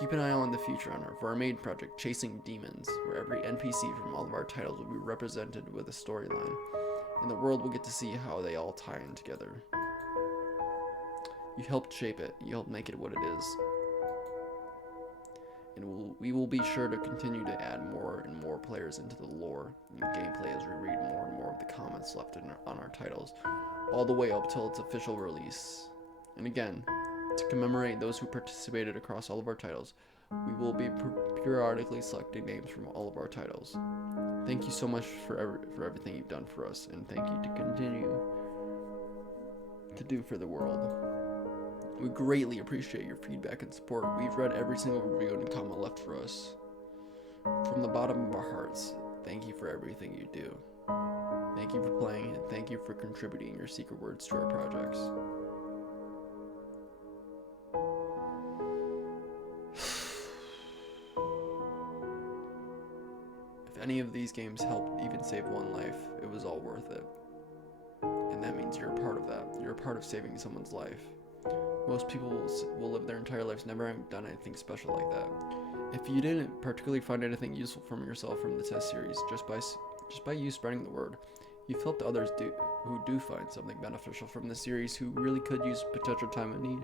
Keep an eye on the future for our main project, Chasing Demons, where every NPC from all of our titles will be represented with a storyline, and the world will get to see how they all tie in together. You helped shape it, you helped make it what it is. And we will be sure to continue to add more and more players into the lore and gameplay as we read more and more of the comments left on our titles, all the way up till its official release. And again, to commemorate those who participated across all of our titles, we will be periodically selecting names from all of our titles. Thank you so much for everything you've done for us, and thank you to continue to do for the world. We greatly appreciate your feedback and support. We've read every single review and comment left for us. From the bottom of our hearts, thank you for everything you do. Thank you for playing, and thank you for contributing your secret words to our projects. If any of these games helped even save one life, it was all worth it. And that means you're a part of that. You're a part of saving someone's life. Most people will live their entire lives never having done anything special like that. If you didn't particularly find anything useful from yourself from the test series, just by you spreading the word, you've helped others who do find something beneficial from the series, who really could use potential time of need.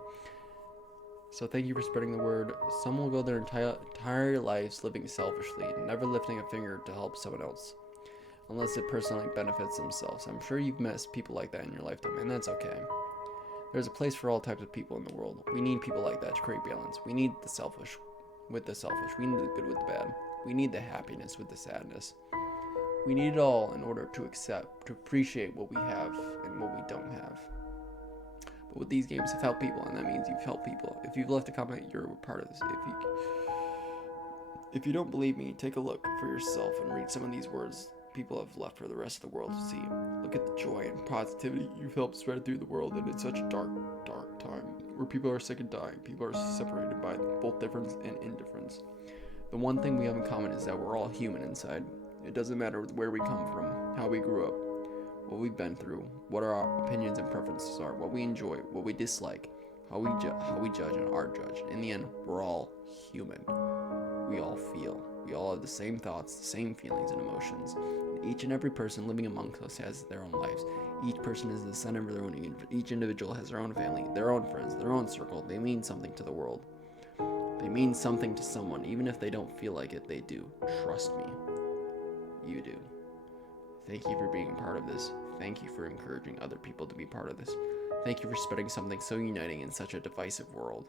So thank you for spreading the word. Some will go their entire lives living selfishly, never lifting a finger to help someone else, unless it personally benefits themselves. I'm sure you've met people like that in your lifetime, and that's okay. There's a place for all types of people in the world. We need people like that to create balance. We need the selfish with the selfish. We need the good with the bad. We need the happiness with the sadness. We need it all in order to appreciate what we have and what we don't have. But with these games have helped people, and that means you've helped people. If you've left a comment, you're a part of this. If you don't believe me, take a look for yourself and read some of these words people have left for the rest of the world to see. Look at the joy and positivity you've helped spread through the world, and it's such a dark, dark time where people are sick and dying. People are separated by both difference and indifference. The one thing we have in common is that we're all human inside. It doesn't matter where we come from, how we grew up, what we've been through, what our opinions and preferences are, what we enjoy, what we dislike, how we judge and are judged. In the end, we're all human. We all feel. We all have the same thoughts, the same feelings and emotions. And each and every person living amongst us has their own lives. Each person is the center of their own. Each individual has their own family, their own friends, their own circle. They mean something to the world. They mean something to someone, even if they don't feel like it. They do. Trust me. You do. Thank you for being a part of this. Thank you for encouraging other people to be part of this. Thank you for spreading something so uniting in such a divisive world.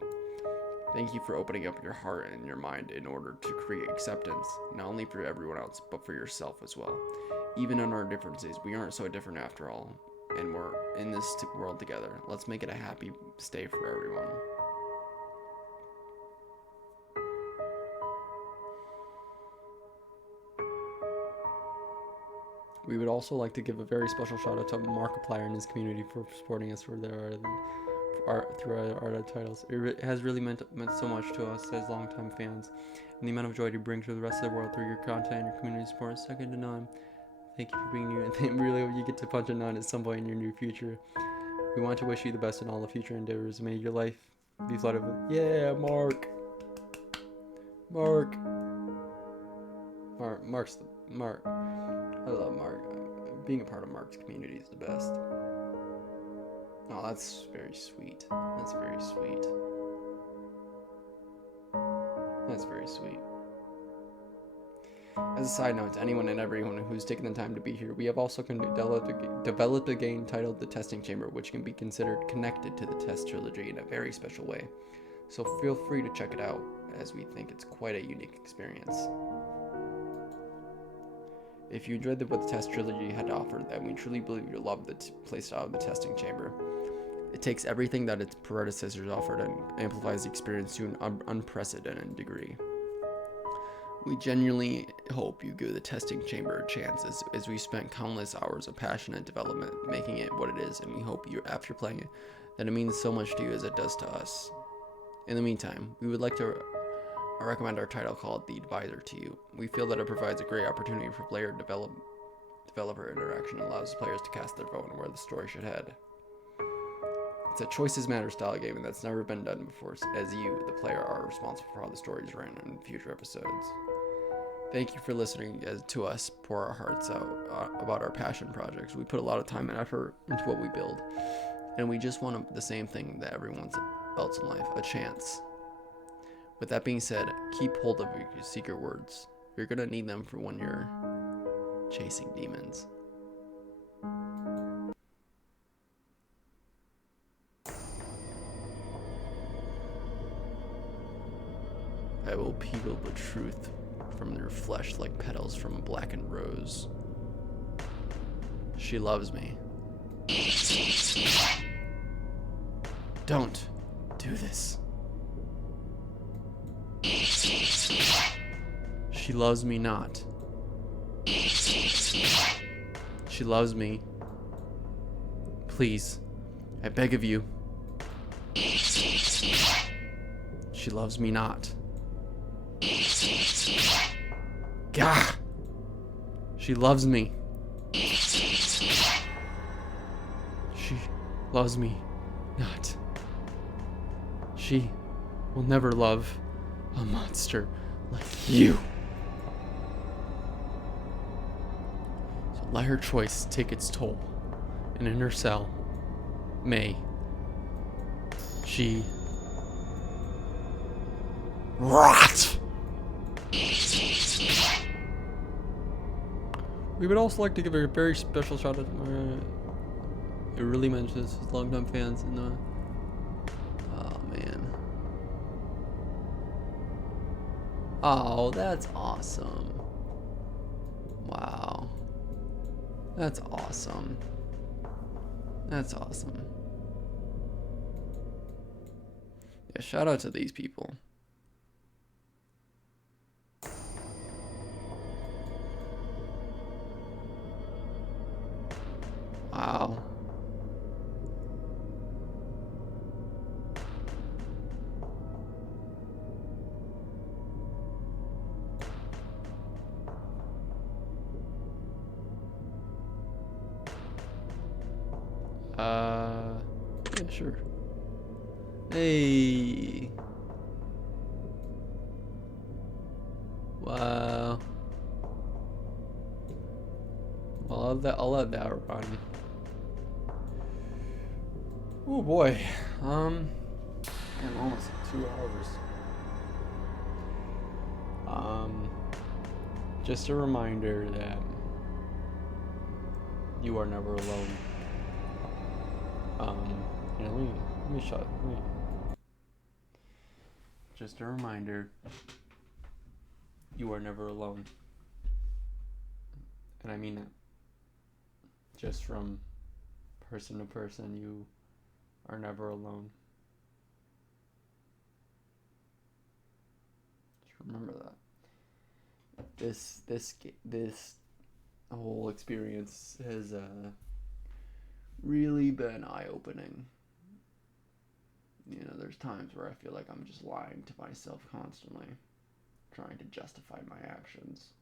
Thank you for opening up your heart and your mind in order to create acceptance, not only for everyone else, but for yourself as well. Even in our differences, we aren't so different after all. and we're in this world together. Let's make it a happy stay for everyone. We would also like to give a very special shout out to Markiplier and his community for supporting us through our art titles. It has really meant so much to us as longtime fans, and the amount of joy you bring to the rest of the world through your content and your community support is second to none. Thank you for being you, and really hope you get to punch a nut at some point in your near future. We want to wish you the best in all the future endeavors. May your life be flooded with Mark. I love Mark. Being a part of Mark's community is the best. Oh, that's very sweet. That's very sweet. That's very sweet. As a side note to anyone and everyone who's taken the time to be here, we have also developed a game titled The Testing Chamber, which can be considered connected to the Test Trilogy in a very special way. So feel free to check it out, as we think it's quite a unique experience. If you enjoyed what the Test Trilogy had to offer, then we truly believe you'll love the playstyle of the Testing Chamber. It takes everything that its predecessors offered and amplifies the experience to an unprecedented degree. We genuinely hope you give the Testing Chamber a chance, as we spent countless hours of passionate development making it what it is, and we hope you, after playing it, that it means so much to you as it does to us. In the meantime, we would like to recommend our title called The Advisor to you. We feel that it provides a great opportunity for player developer interaction and allows players to cast their vote on where the story should head. It's a choices matter style game, and that's never been done before, as you, the player, are responsible for how the story is ran in future episodes. Thank you for listening to us pour our hearts out about our passion projects. We put a lot of time and effort into what we build, and we just want the same thing that everyone else in life, a chance. With that being said, keep hold of your secret words. You're gonna need them for when you're chasing demons. I will peel the truth from their flesh like petals from a blackened rose. She loves me. Don't do this. She loves me not. She loves me. Please, I beg of you. She loves me not. Gah! She loves me. She loves me not. She will never love a monster like you. So let her choice take its toll, and in her cell, may she rot. We would also like to give a very special shout out to it really mentions his longtime fans and oh man. Oh, that's awesome. Wow. That's awesome. That's awesome. Yeah, shout out to these people. Wow. Yeah, sure. Hey. Wow. Well, I'll let that run. Oh boy. I'm almost 2 hours. Just a reminder that you are never alone. Let me shut. Just a reminder, you are never alone. And I mean that just from person to person, you are never alone. Just remember that. This whole experience has really been eye-opening. You know, there's times where I feel like I'm just lying to myself constantly, trying to justify my actions.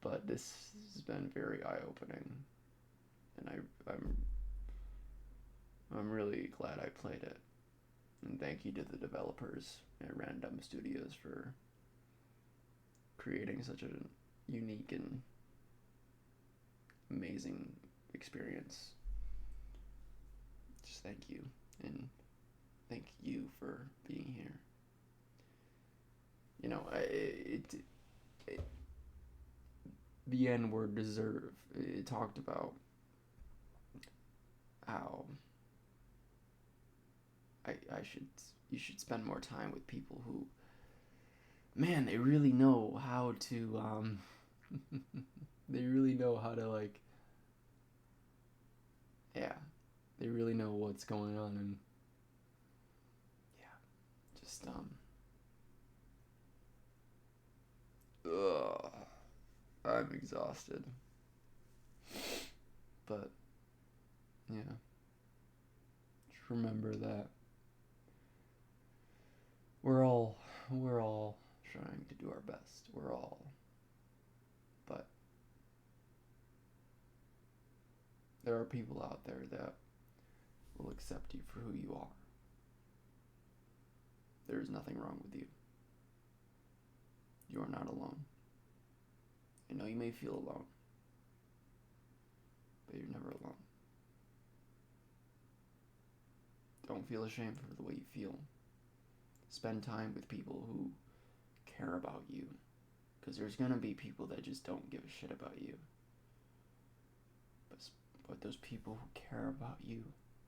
But this has been very eye-opening, and I'm really glad I played it. And thank you to the developers at Random Studios for creating such a unique and amazing experience. Just thank you, and thank you for being here. You know, the N-word deserve. It talked about how you should spend more time with people who, man, they really know how to they really know how to, like, yeah, they really know what's going on, and yeah, just ugh, I'm exhausted, but yeah, just remember that we're all trying to do our best. But there are people out there that will accept you for who you are. There is nothing wrong with you. You are not alone. I know you may feel alone, but you're never alone. Don't feel ashamed for the way you feel. Spend time with people who care about you, because there's gonna be people that just don't give a shit about you. But those people who care about you,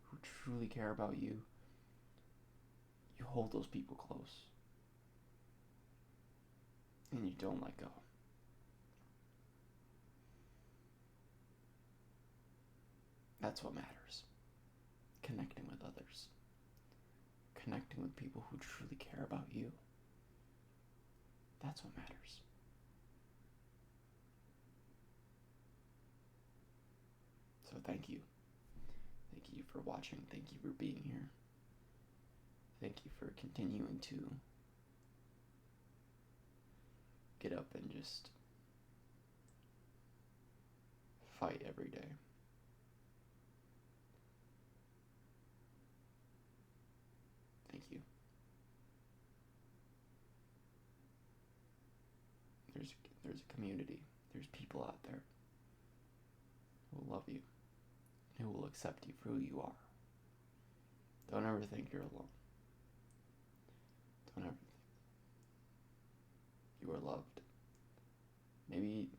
who truly care about you, you hold those people close, and you don't let go. That's what matters. Connecting with others. Connecting with people who truly care about you. That's what matters. So thank you. Thank you for watching. Thank you for being here. Thank you for continuing to get up and just fight every day. Thank you. There's a community. There's people out there who will love you, who will accept you for who you are. Don't ever think you're alone. Don't ever think. You are loved. Maybe,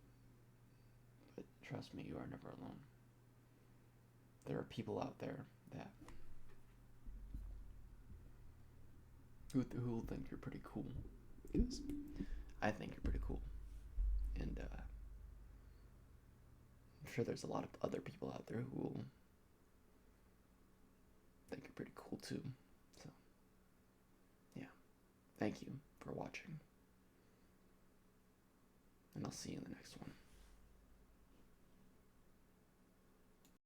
but trust me, you are never alone. There are people out there that who will think you're pretty cool, because I think you're pretty cool, and I'm sure there's a lot of other people out there who will think you're pretty cool too. So, yeah, thank you for watching, and I'll see you in the next one.